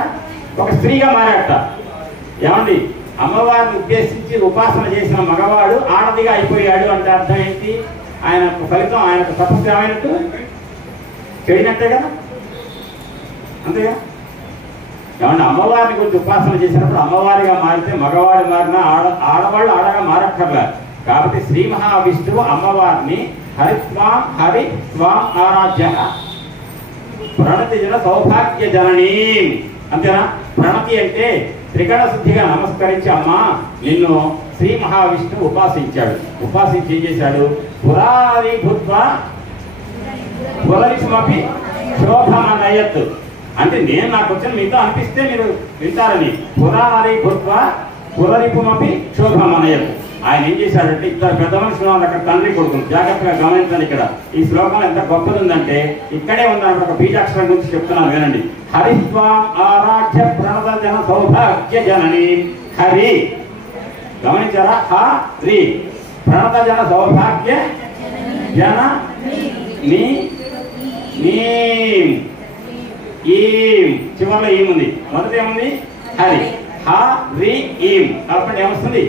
ఒక స్త్రీగా మారాట. ఏమండి? అమ్మవారిని ఉద్దేశించి ఉపాసన చేసిన మగవాడు ఆడదిగా అయిపోయాడు అంటే అర్థం ఏంటి? ఆయన ఫలితం ఆయనకు తపస్సు ఏమైనట్టు చెడినట్టే కదా, అంతేగా. ఏమన్నా అమ్మవారిని గురించి ఉపాసన చేసినప్పుడు అమ్మవారిగా మారితే మగవాడు మారినా ఆడవాళ్ళు ఆడగా మారక్కర్లే. కాబట్టి శ్రీ మహావిష్ణువు అమ్మవారిని హరి స్వాం ఆరాధ్య ప్రణతి జన సౌభాగ్య జననీ, అంతేనా? ప్రణతి అంటే త్రికణ శుద్ధిగా నమస్కరించి అమ్మా నిన్ను శ్రీ మహావిష్ణువు ఉపాసించాడు. ఉపాసించి ఏం చేశాడు? పురారి భూత్వ పురరిపుమపి శోభమనయత్ అంటే నేను నాకు వచ్చిన మీతో అనిపిస్తే మీరు వింటారని. పురారి భూత్వ పురరిపుమపి శోభమనయత్. ఆయన ఏం చేశాడంటే ఇద్దరు పెద్ద మనుషులు అక్కడ తండ్రి కొడుకుని జాగ్రత్తగా గమనించండి. ఇక్కడ ఈ శ్లోకం ఎంత గొప్పది ఉందంటే ఇక్కడే ఉందంటే ఒక బీజాక్షరం గురించి చెప్తున్నాను వినండి. హరిస్వాం ఆరాధ్య ప్రణత జన సౌభాగ్య జనని. హరి గమనించారా? హరి ప్రణత జన సౌభాగ్య జన నీ ఈం చివరిలో ఏముంది? మొదట ఏముంది? హరి. హరి ఈం కాబట్టి ఏమొస్తుంది?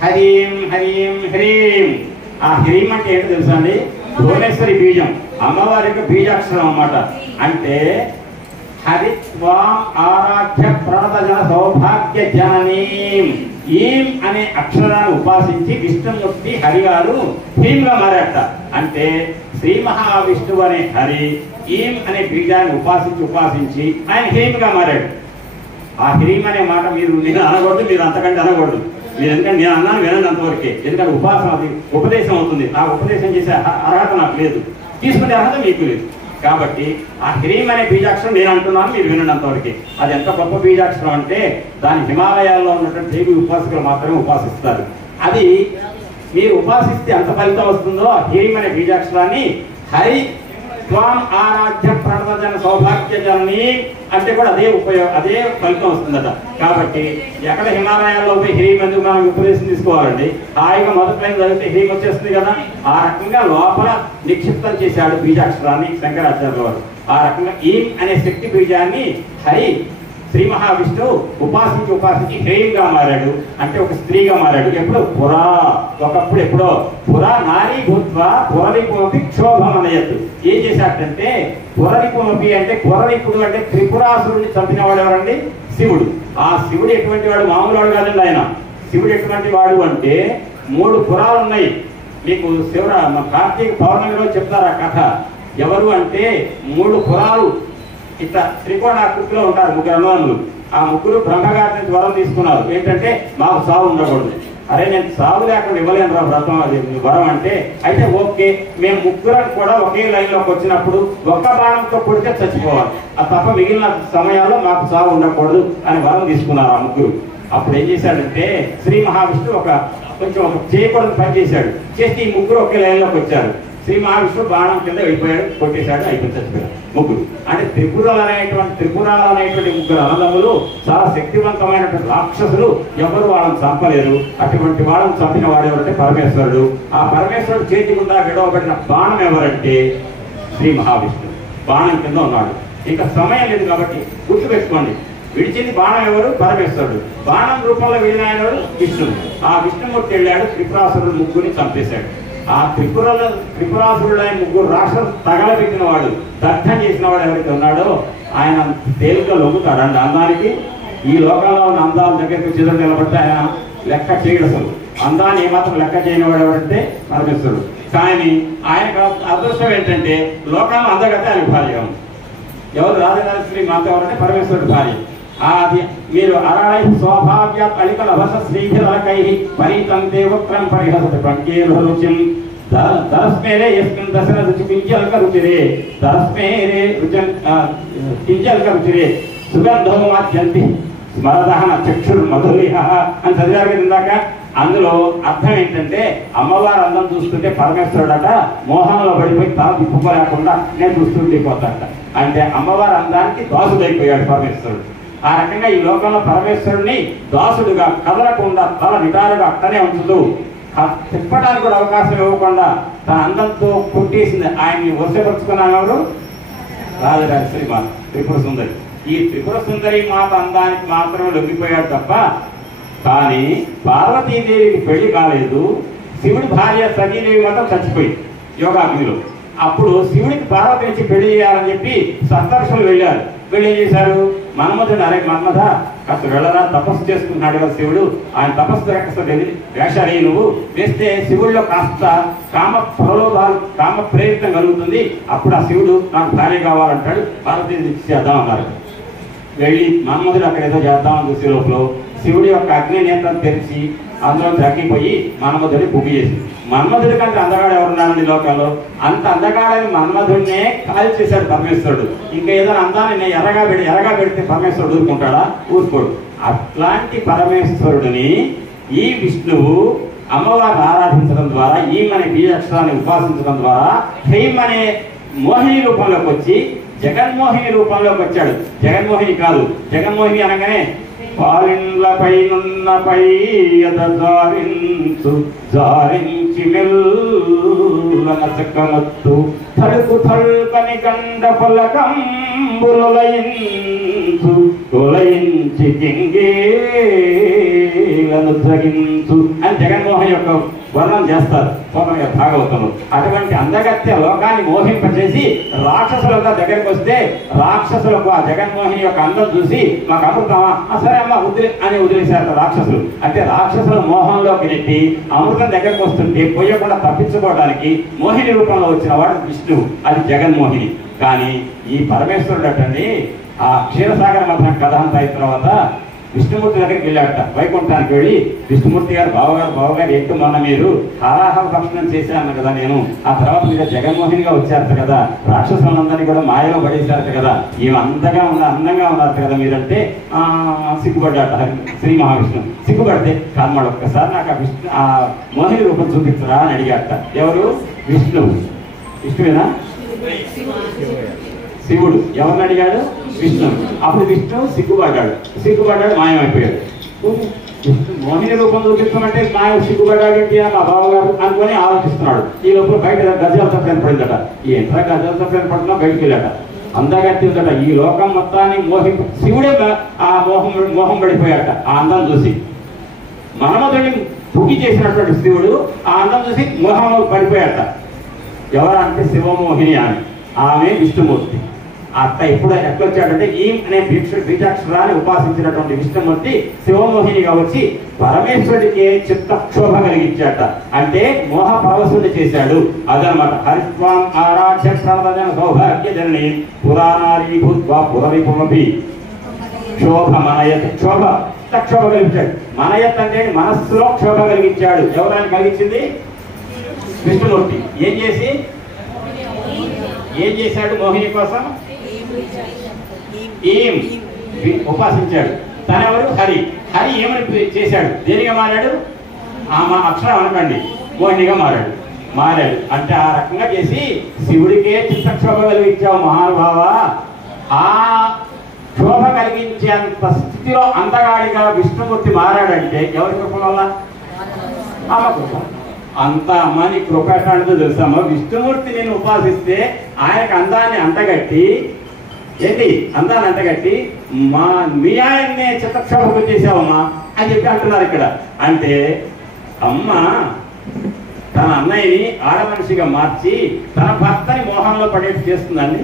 హరీం హరీం హ్రీం. ఆ హ్రీం అంటే ఏంటో తెలుసా అండి? భువనేశ్వరి బీజం, అమ్మవారి యొక్క బీజాక్షరం అన్నమాట. అంటే హరిత్వాం ఆరాధ్య ప్రణత జన సౌభాగ్య జననీం. ఈం అనే అక్షరాన్ని ఉపాసించి విష్ణుమూర్తి హరి గారు హ్రీంగా మారాట. అంటే శ్రీ మహావిష్ణువు అనే హరి ఈం అనే బీజాన్ని ఉపాసించి ఆయన హ్రీంగా మారాడు. ఆ హ్రీం అనే మాట మీరు నేను అనకూడదు, మీరు అంతకంటే అనకూడదు. మీరు ఎందుకంటే నేను అన్నాను వినండి అంతవరకే. ఎందుకంటే ఉపాసన అది ఉపదేశం అవుతుంది. ఆ ఉపదేశం చేసే అర్హత నాకు లేదు, తీసుకునే అర్హత మీకు లేదు. కాబట్టి ఆ హ్రీం అనే బీజాక్షరం నేను అంటున్నాను, మీరు వినండి అంతవరకే. అది ఎంత గొప్ప బీజాక్షరం అంటే దాని హిమాలయాల్లో ఉన్నటువంటి దేవి ఉపాసకులు మాత్రమే ఉపాసిస్తారు. అది మీరు ఉపాసిస్తే ఎంత ఫలితం వస్తుందో ఆ హ్రీం అనే బీజాక్షరాన్ని హరి స్వాం ఆరాధ్య ప్రణత జన సౌభాగ్య జనని అంటే కూడా అదే అదే ఫలితం వస్తుందట. కాబట్టి ఎక్కడ హిమాలయాల్లో పోయి హ్రీం ఎందుకు మనం ఉపదేశం తీసుకోవాలండి? హాయిగా మొదటి లైన్ చదివితే హ్రీం వచ్చేస్తుంది కదా. ఆ రకంగా లోపల నిక్షిప్తం చేశాడు బీజాక్షరాన్ని శంకరాచార్యుల వారు. ఆ రకంగా ఈం అనే శక్తి బీజాన్ని హరి శ్రీ మహావిష్ణువు ఉపాసించి హ్రీంగా మారాడు. అంటే ఒక స్త్రీగా మారాడు. ఎప్పుడు? పురా, ఒకప్పుడు ఎప్పుడో. పురా నారీ భూత్వ పురరిపుమపి క్షోభమనయత్. ఏం చేశాడంటే పురరిపుమపి అంటే పురరిపుడు అంటే త్రిపురాసురుడిని చంపినవాడు ఎవరండి? శివుడు. ఆ శివుడు ఎటువంటి వాడు? మామూలు వాడు కాదండి ఆయన. శివుడు ఎటువంటి వాడు అంటే 3 పురాలు ఉన్నాయి. మీకు కార్తీక పౌర్ణమి రోజు చెప్తారు ఆ కథ. ఎవరు అంటే 3 పురాలు ఇట్లా త్రికోణాకృతిలో ఉంటారు 3 అనుమానులు. ఆ 3 బ్రహ్మగారి నుంచి వరం తీసుకున్నారు. ఏంటంటే మాకు సావు ఉండకూడదు. అరే నేను సాగు లేకుండా ఇవ్వలేను రా వ్రతం, అది వరం అంటే. అయితే ఓకే, మేము 3 కూడా ఒకే లైన్లోకి వచ్చినప్పుడు ఒక్క బాణంతో కొడితే చచ్చిపోవాలి, అది తప్ప మిగిలిన సమయాల్లో మాకు సాగు ఉండకూడదు అని వరం తీసుకున్నారు ఆ 3. అప్పుడు ఏం చేశాడంటే శ్రీ మహావిష్ణువు ఒక చేయకూడదు పని చేశాడు. చేసి ఈ 3 ఒకే లైన్లోకి వచ్చారు. శ్రీ మహావిష్ణువు బాణం కింద వెళ్ళిపోయాడు, కొట్టేశాడు, అయిపోయి చచ్చిపోయాడు 3. అంటే త్రిపురాలు అనేటువంటి 3 అన్నదమ్ములు చాలా శక్తివంతమైనటువంటి రాక్షసులు. ఎవరు వాళ్ళని చంపలేరు. అటువంటి వాళ్ళని చంపిన వాడు ఎవరంటే పరమేశ్వరుడు. ఆ పరమేశ్వరుడు చేతి గుండా విడవబడిన బాణం ఎవరంటే శ్రీ మహావిష్ణువు. బాణం కింద ఉన్నాడు. ఇంకా సమయం లేదు కాబట్టి గుర్తుపెట్టుకోండి, విడిచింది బాణం ఎవరు? పరమేశ్వరుడు. బాణం రూపంలో వెళ్ళిన ఆయన ఎవరు? విష్ణువు. ఆ విష్ణుమూర్తి వెళ్ళాడు, త్రిపురాసురుడు 3 చంపేశాడు. ఆ త్రిపురాసురుడైన 3 రాక్షసులు తగలబెట్టిన వాడు, దగ్ధం చేసిన వాడు ఎవరైతే ఉన్నాడో ఆయన తేలిగ్గా లొంగుతాడు అందానికి. ఈ లోకంలో ఉన్న అందాల దగ్గరికి చిదరు నిలబడితే ఆయన లెక్క చేయడు. అసలు అందాన్ని ఏమాత్రం లెక్క చేయని వాడు ఎవరంటే పరమేశ్వరుడు. కానీ ఆయనకు అదృష్టం ఏంటంటే లోకంలో అందగతే ఆయన భార్య. ఎవరు? రాజరాజేశ్వరి మాత ఎవరంటే పరమేశ్వరుడు భార్య. అది మీరు అరాళై స్వభావ్య అళికల వస శ్రీభిరకై పరితం దేవక్రం పరిహసతి పంకేరుచిం దరస్మేరే యస్మిన్ దశరథ కింజల్క రుచిరే దరస్మేరే కింజల్క రుచిరే సుగంధం మాధ్యంతి స్మరదహన చక్షుర్ మధురిహ అని చదివారు కదా ఇందాక. అందులో అర్థం ఏంటంటే అమ్మవారు అందం చూస్తుంటే పరమేశ్వరుడట మోహంలో పడిపోయి తల తిప్పుకోలేకుండా నేను చూస్తుండిపోతాడట. అంటే అమ్మవారు అందానికి దాసుడైపోయాడు పరమేశ్వరుడు. ఆ రకంగా ఈ లోకంలో పరమేశ్వరుడిని దాసుడుగా కదలకుండా తల నిటారుగా అక్కడే ఉంచుతూ తిప్పడానికి కూడా అవకాశం ఇవ్వకుండా తన అందంతో కొట్టేసింది. ఆయన్ని వశపరుచుకున్నాను ఎవరు? రాజరాజేశ్వరి మాత, త్రిపుర సుందరి. ఈ త్రిపుర సుందరి మాత అందానికి మాత్రమే లొంగిపోయాడు తప్ప కానీ పార్వతీదేవికి పెళ్లి కాలేదు. శివుడి భార్య సతీదేవి మాత్రం చచ్చిపోయింది యోగాగ్నిలో. అప్పుడు శివుడికి పార్వతి నుంచి పెళ్లి చేయాలని చెప్పి సప్తర్షులు వెళ్ళారు. వీళ్ళు ఏం చేశారు, మన్మధుడు, అరే మన్మధ కాస్త వెళ్ళరా, తపస్సు చేసుకుంటున్నాడు కదా శివుడు, ఆయన తపస్సు వేషాలు నువ్వు వేస్తే శివుడిలో కాస్త కామ ప్రలోభాలు, కామ ప్రేరితం కలుగుతుంది, అప్పుడు ఆ శివుడు నాకు భార్య కావాలంటాడు, పార్వతీని చేద్దాం అన్నారు. వెళ్ళి మన్మధుడు అక్కడ ఏదో చేద్దామని చూసే లోపల శివుడి యొక్క అగ్ని నేత్రం తెరిచి అందులో తగ్గిపోయి మన్మధుడిని బుక్ చేసింది. మన్మధుడి కంటే అందగాడు ఎవరున్నారండి లోకంలో? అంత అందగాడని మన్మధుడినే కాల్ చేశాడు పరమేశ్వరుడు. ఇంకా ఏదైనా అందాన్ని ఎర్రగా పెడితే పరమేశ్వరుడు ఊరుకుంటాడా? ఊరుకోడు. అట్లాంటి పరమేశ్వరుడిని ఈ విష్ణువు అమ్మవారిని ఆరాధించడం ద్వారా, ఈమెనే బీజాక్షరాన్ని ఉపాసించడం ద్వారా హ్రీం అనే మోహిని రూపంలోకి వచ్చి జగన్మోహిని రూపంలోకి వచ్చాడు. జగన్మోహిని కాదు, జగన్మోహిని అనగానే పాలిండ్లపై నున్నపై జారించి మెల్లన చక్కనొత్తు తడుకు తల్కని గండ పలకంబులయించు తొలయించి కింగేలను జగించు అని జగన్మోహన్ యొక్క వర్ణం చేస్తారు భాగవతంలో. అటువంటి అందగత్య లోకాన్ని మోహింపచేసి రాక్షసులంతా దగ్గరికి వస్తే రాక్షసులకు ఆ జగన్మోహిని యొక్క అందం చూసి మాకు అమృతమా, సరే అమ్మ అని వదిలేశారు రాక్షసులు. అంటే రాక్షసుల మోహంలోకి నెట్టి అమృతం దగ్గరకు వస్తుంటే పోయకుండా తప్పించుకోవడానికి మోహిని రూపంలో వచ్చిన వాడు విష్ణువు, అది జగన్మోహిని. కానీ ఈ పరమేశ్వరుడు అటండి ఆ క్షీరసాగర మథనం కథ అంతా అయిన తర్వాత విష్ణుమూర్తి దగ్గరికి వెళ్ళాడట. వైకుంఠానికి వెళ్ళి విష్ణుమూర్తి గారు బావగారు ఏంటో మొన్న మీరు హారాహ భక్షణం చేశాను కదా నేను, ఆ తర్వాత మీరు జగన్మోహినిగా వచ్చారట కదా, రాక్షసులందరినీ కూడా మాయలో పడేశారట కదా, ఈమె అందంగా ఉన్నారు కదా మీరంటే సిగ్గుపడ్డాట శ్రీ మహావిష్ణు. సిగ్గుపడితే కాదు ఒక్కసారి నాకు ఆ మోహిని రూపం చూపించరా అని అడిగాట. ఎవరు? విష్ణువు. విష్ణువేనా? శివుడు ఎవరిని అడిగాడు? విష్ణు. అప్పుడు విష్ణు సిగ్గుపడ్డాడు మాయమైపోయాడు. మోహిని రూపం చూపిస్తామంటే మాయ సిగ్గుపడ్డాడు ఏంటి మా బావగారు అనుకొని ఆలోచిస్తున్నాడు. ఈ లోపల బయట గజాల సత్యం పడిందట. ఈ ఎంత గజాల సత్యం పడుతున్నా బయటికి వెళ్ళాట. అందగట్టి ఉందట. ఈ లోకం మొత్తాన్ని శివుడే ఆ మోహం పడిపోయాట ఆ అందం చూసి. మన్మధుడిని పుగి చేసినటువంటి శివుడు ఆ అందం చూసి మోహంలో పడిపోయాట. ఎవరంటే శివమోహిని అని, ఆమె విష్ణుమూర్తి. అట్లా ఎట్లొచ్చాడంటే ఈ అనే బీజాక్షరాన్ని ఉపాసించినటువంటి విష్ణుమూర్తి శివమోహినిగా వచ్చి పరమేశ్వరుడికి చిత్తక్షోభ కలిగించాట. అంటే మోహ పరవశుని చేశాడు. అదనమాట. హరిత్వాం ఆరాధ్య ప్రణదన సౌభాగ్య జనని పురాణారీ భూత్వా పురవిపుమపి క్షోభ మనయత్. క్షోభ కలిగించాడు. మనయత్ అంటే మనస్సులో క్షోభ కలిగించాడు. ఎవరాన్ని కలిగించింది? విష్ణుమూర్తి. ఏం చేశాడు మోహిని కోసం? ఉపాసించాడు. తనెవరు? హరి. ఏమని చేశాడు? దేనిగా మారాడు? ఆమె అక్షరం అనకండి, మోహినిగా మారాడు. అంటే ఆ రకంగా చేసి శివుడికే చిత్తక్షోభ కలిగించావు మహానుభావ. ఆ క్షోభ కలిగించేంత స్థితిలో అందగాడిగా విష్ణుమూర్తి మారాడంటే ఎవరి కృప వల్ల? ఆమె కృప. అంత అమ్మని కృప ఎట్లాంటిదో తెలుసామో. విష్ణుమూర్తి నేను ఉపాసిస్తే ఆయనకు అందాన్ని అంటగట్టి మీ ఆయన్నే చిత్తక్షోభకు చేసావమ్మా అని చెప్పి అంటున్నారు ఇక్కడ. అంటే అమ్మ తన అన్నయ్యని ఆడమనిషిగా మార్చి తన భర్తని మోహంలో పడేట్టు చేస్తుందండి.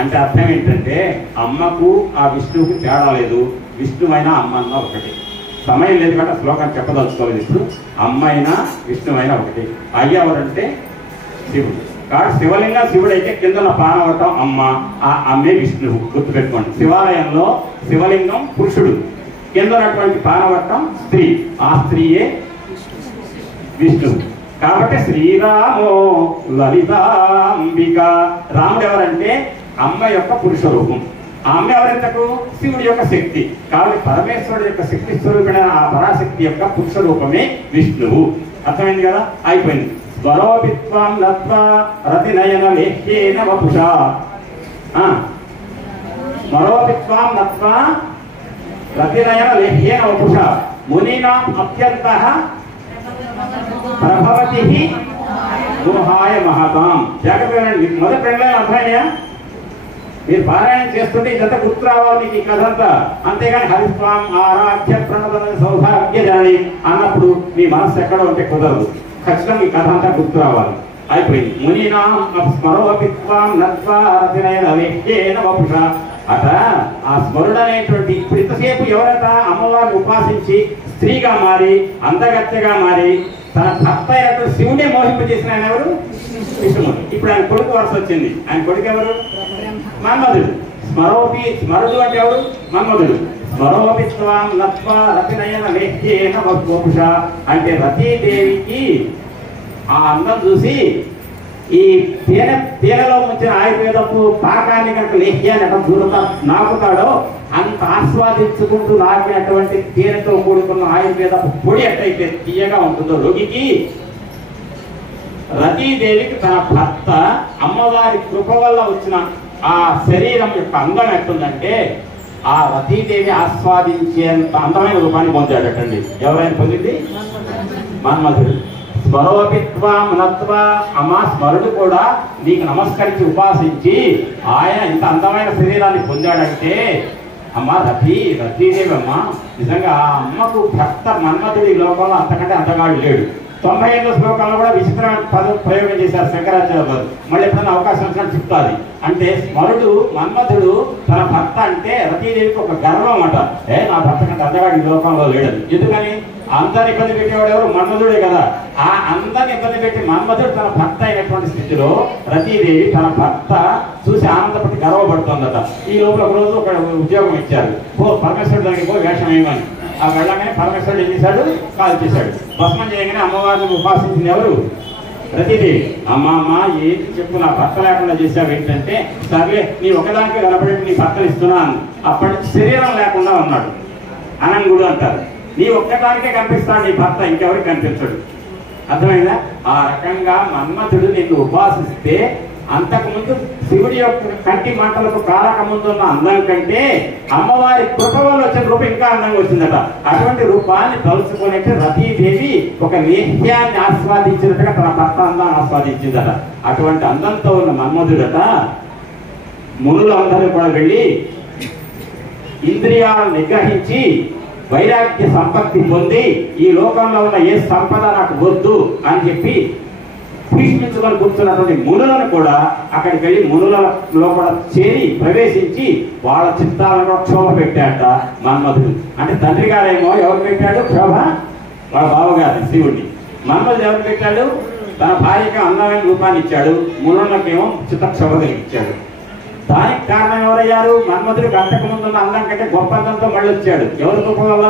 అంటే అర్థం ఏంటంటే అమ్మకు ఆ విష్ణువుకి తేడా లేదు. విష్ణువైనా అమ్మ అన్న ఒకటి. సమయం లేదు కాబట్టి శ్లోకాన్ని చెప్పదలుచుకోలేదు. ఇప్పుడు అమ్మైనా విష్ణువైనా ఒకటి. అయ్యవరంటే శివుడు. కాబట్టి శివలింగ శివుడైతే కిందన పానవటం అమ్మ, ఆ అమ్మే విష్ణువు. గుర్తుపెట్టుకోండి. శివాలయంలో శివలింగం పురుషుడు, కిందనటువంటి పానవటం స్త్రీ, ఆ స్త్రీయే విష్ణువు. కాబట్టి శ్రీరామో లలితాంబిక. రాముడు ఎవరంటే అమ్మ యొక్క పురుష రూపం. ఆ అమ్మ ఎవరెంతకు? శివుడి యొక్క శక్తి. కాబట్టి పరమేశ్వరుడు యొక్క శక్తి స్వరూపమైన ఆ పరాశక్తి యొక్క పురుష రూపమే విష్ణువు. అర్థమైంది కదా? అయిపోయింది. స్వరోపిత్వం లత్వా రతినయన లేహ్యేన వపుషా. స్వరోపిత్వం లత్వా రతినయన లేహ్యేన వపుషా మునీనాం అత్యంతః ప్రభవతి మోహాయ మహతాం. జాగ్రత్తగా మొదటి రెండు అర్థమైనా? మీరు పారాయణం చేస్తుంటే ఇదంతా గుర్తు రావాలి మీకు ఈ కథ అంతా. అంతేగాని హరిస్వాం ఆరాధ్య ప్రణవ సౌభాగ్యజాని అన్నప్పుడు మీ మనస్సు ఎక్కడ ఉంటే కుదరదు. ఖచ్చితంగా ఈ కథ అంతా గుర్తు రావాలి. అయిపోయింది. మునినాం స్మరోపిత్వాం నత్వా రతినయన వేహ్యేన వపుష. అట ఆ స్మరుడు అనేటువంటి ఇప్పుడు ఇంతసేపు ఎవరైతే అమ్మవారిని ఉపాసించి స్త్రీగా మారి అందగత్తెగా మారి తన భర్త అయినటువంటి శివుడే మోహింపజేసిన ఆయన ఎవరు? విష్ణుమూర్తి. ఇప్పుడు ఆయన కొడుకు వరుస వచ్చింది. ఆయన కొడుకు ఎవరు? మన్మధుడు. స్మరుడు అంటే ఎవరు? మన్మధుడు. స్మరోపిత్వాం నత్వా రతినయన వేహ్యేన వపుష అంటే రతీదేవికి ఆ అందం చూసి ఈ తేనెలో ముంచిన ఆయుర్వేదపు పాకాన్ని కనుక లేహ్యాన్ని ఎక్కడ దూరత నాకుతాడో అంత ఆస్వాదించుకుంటూ నాకినటువంటి తేనెతో కూడుకున్న ఆయుర్వేదపు పొడి ఎట్టయితే తీయగా ఉంటుందో రోగికి, రతీదేవికి తన భర్త అమ్మవారి కృప వల్ల వచ్చిన ఆ శరీరం యొక్క అందం ఎట్టుందంటే ఆ రతీదేవి ఆస్వాదించేంత అందమైన రూపాన్ని పొందాడటండి. ఎవరైనా పొందింది? మన్మధుడు. స్మరోపిత్వాం నత్వా అమ్మా స్మరుడు కూడా నీకు నమస్కరించి ఉపాసించి ఆయన ఇంత అందమైన శరీరాన్ని పొందాడంటే అమ్మ రతీదేవి అమ్మ నిజంగా ఆ అమ్మకు భర్త మన్మధుడి లోకంలో అంతకంటే అంతగాడు లేడు. 98వ శ్లోకంలో కూడా విచిత్రమైన ప్రయోగం చేశారు శంకరాచార్య గారు. మళ్ళీ ఎప్పుడైనా అవకాశం వచ్చినట్టు చెప్తాది. అంటే స్మరుడు మన్మధుడు తన భర్త అంటే రతీదేవికి ఒక గర్వం అట. నా భర్త కంటే అందగాడు ఈ లోకంలో లేడని. ఎందుకని? అందరిని ఇబ్బంది పెట్టేవాడు ఎవరు? మన్మధుడే కదా. ఆ అందరిని ఇబ్బంది పెట్టి మన్మధుడు తన భర్త అయినటువంటి స్థితిలో రతీదేవి తన భర్త చూసి ఆనందపడి గర్వపడుతుందట. ఈ లోపల ఒక రోజు ఒక ఉద్యోగం ఇచ్చారు. పరమేశ్వరుడు దానికి వేషం ఏమని. ఆ వెళ్ళగానే పరమేశ్వరుడు ఏం చేశాడు? కాల్ చేశాడు. భస్మం చేయగానే అమ్మవారిని ఉపాసించింది ఎవరు? రతీదేవి. అమ్మ ఏంటి చెప్పు, నా భర్త లేకుండా చేశావు ఏంటంటే, సర్లే నీ ఒకదానికే కనపడేట్టు నీ భర్తలు ఇస్తున్నాను. అప్పటి నుంచి శరీరం లేకుండా ఉన్నాడు. అనంగుడు అంటారు. నీ ఒక్కదానికే కనిపిస్తాడు నీ భర్త, ఇంకెవరికి కనిపించడు. అర్థమైందా? ఆ రకంగా మన్మధుడు నిన్ను ఉపాసిస్తే అంతకుముందు శివుడి యొక్క కంటి మంటలకు కారక ముందు ఉన్న అందం కంటే అమ్మవారి కృప వల్ల వచ్చిన రూపం ఇంకా అందంగా వచ్చిందట. అటువంటి రూపాన్ని తలుచుకునేట్టు రతీదేవి ఒక లేహ్యాన్ని ఆస్వాదించినట్టుగా తన భర్త అందాన్ని ఆస్వాదించిందట. అటువంటి అందంతో ఉన్న మన్మధుడట మునులు అందరూ కూడా వెళ్ళి ఇంద్రియాలను నిగ్రహించి వైరాగ్య సంపత్తి పొంది ఈ లోకంలో ఉన్న ఏ సంపద నాకు వద్దు అని చెప్పి భీష్మించుకొని కూర్చున్నటువంటి మునులను కూడా అక్కడికి వెళ్ళి మునుల లోపల చేరి ప్రవేశించి వాళ్ళ చిత్తాలను క్షోభ పెట్టాట మన్మధుడు. అంటే తండ్రి గారేమో ఎవరు పెట్టాడు క్షోభ? వాళ్ళ బావగారు శివుడిని. మన్మధుడు ఎవరు పెట్టాడు? తన భార్యకి అందమైన రూపాన్ని ఇచ్చాడు. మునులకేమో చిత్తక్షోభ కలిగించాడు. దానికి కారణం ఎవరయ్యారు? మన్మధుడికి అంతకు ముందు ఉన్న అందం కంటే గొప్ప అందంతో మళ్ళీ వచ్చాడు. ఎవరు గొప్ప వల్ల?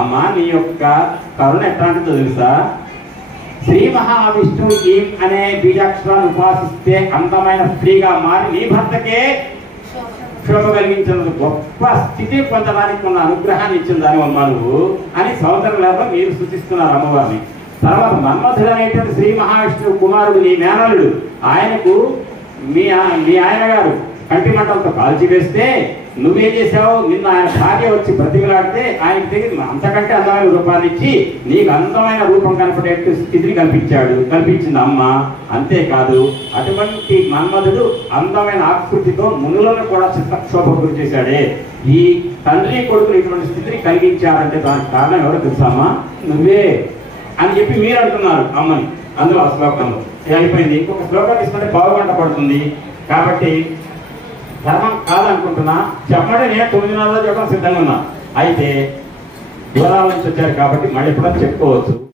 అమ్మ నీ యొక్క కరుణ ఎట్లాంటిదో తెలుసా? శ్రీ మహావిష్ణువు అనే బీజాక్షరాన్ని ఉపాసిస్తే అందమైన స్త్రీగా మారి నీ భర్తకే క్షోభ కలిగించిన గొప్ప స్థితి పొందడానికి ఉన్న అనుగ్రహాన్ని ఇచ్చిన దాని అమ్మ నువ్వు అని సోదరులలో మీరు సూచిస్తున్నారు అమ్మవారిని. తర్వాత మన్మధుడు అనేటువంటి శ్రీ మహావిష్ణువు కుమారుడు నీ మేనలుడు. ఆయనకు మీ ఆయన గారు కంటి మంటలతో కాల్చివేస్తే నువ్వేం చేసావు? నిన్న ఆయన భార్య వచ్చి బ్రతిమలాడితే ఆయనకి తెగి అంతకంటే అందమైన రూపాన్ని ఇచ్చి నీకు అందమైన రూపం కనపడేట్టు స్థితిని కల్పించింది అమ్మ. అంతేకాదు అటువంటి మన్మధుడు అందమైన ఆకృతితో మునులను కూడా చిత్తక్షోభ గురి చేశాడే. ఈ తండ్రి కొడుకులు ఇటువంటి స్థితిని కలిగించారంటే దానికి కారణం ఎవరో తెలుసామా? నువ్వే అని చెప్పి మీరు అంటున్నారు అమ్మని. అందులో ఆ శ్లోకంలో అయిపోయింది. ఇంకొక శ్లోకం తీసుకుంటే బాగుగంట పడుతుంది. కాబట్టి ధర్మం కాదనుకుంటున్నా చెప్పండి. నేను 9 నెలల చెప్పడం సిద్ధంగా ఉన్నా. అయితే దూరాల నుంచి వచ్చారు కాబట్టి మళ్ళీ కూడా చెప్పుకోవచ్చు.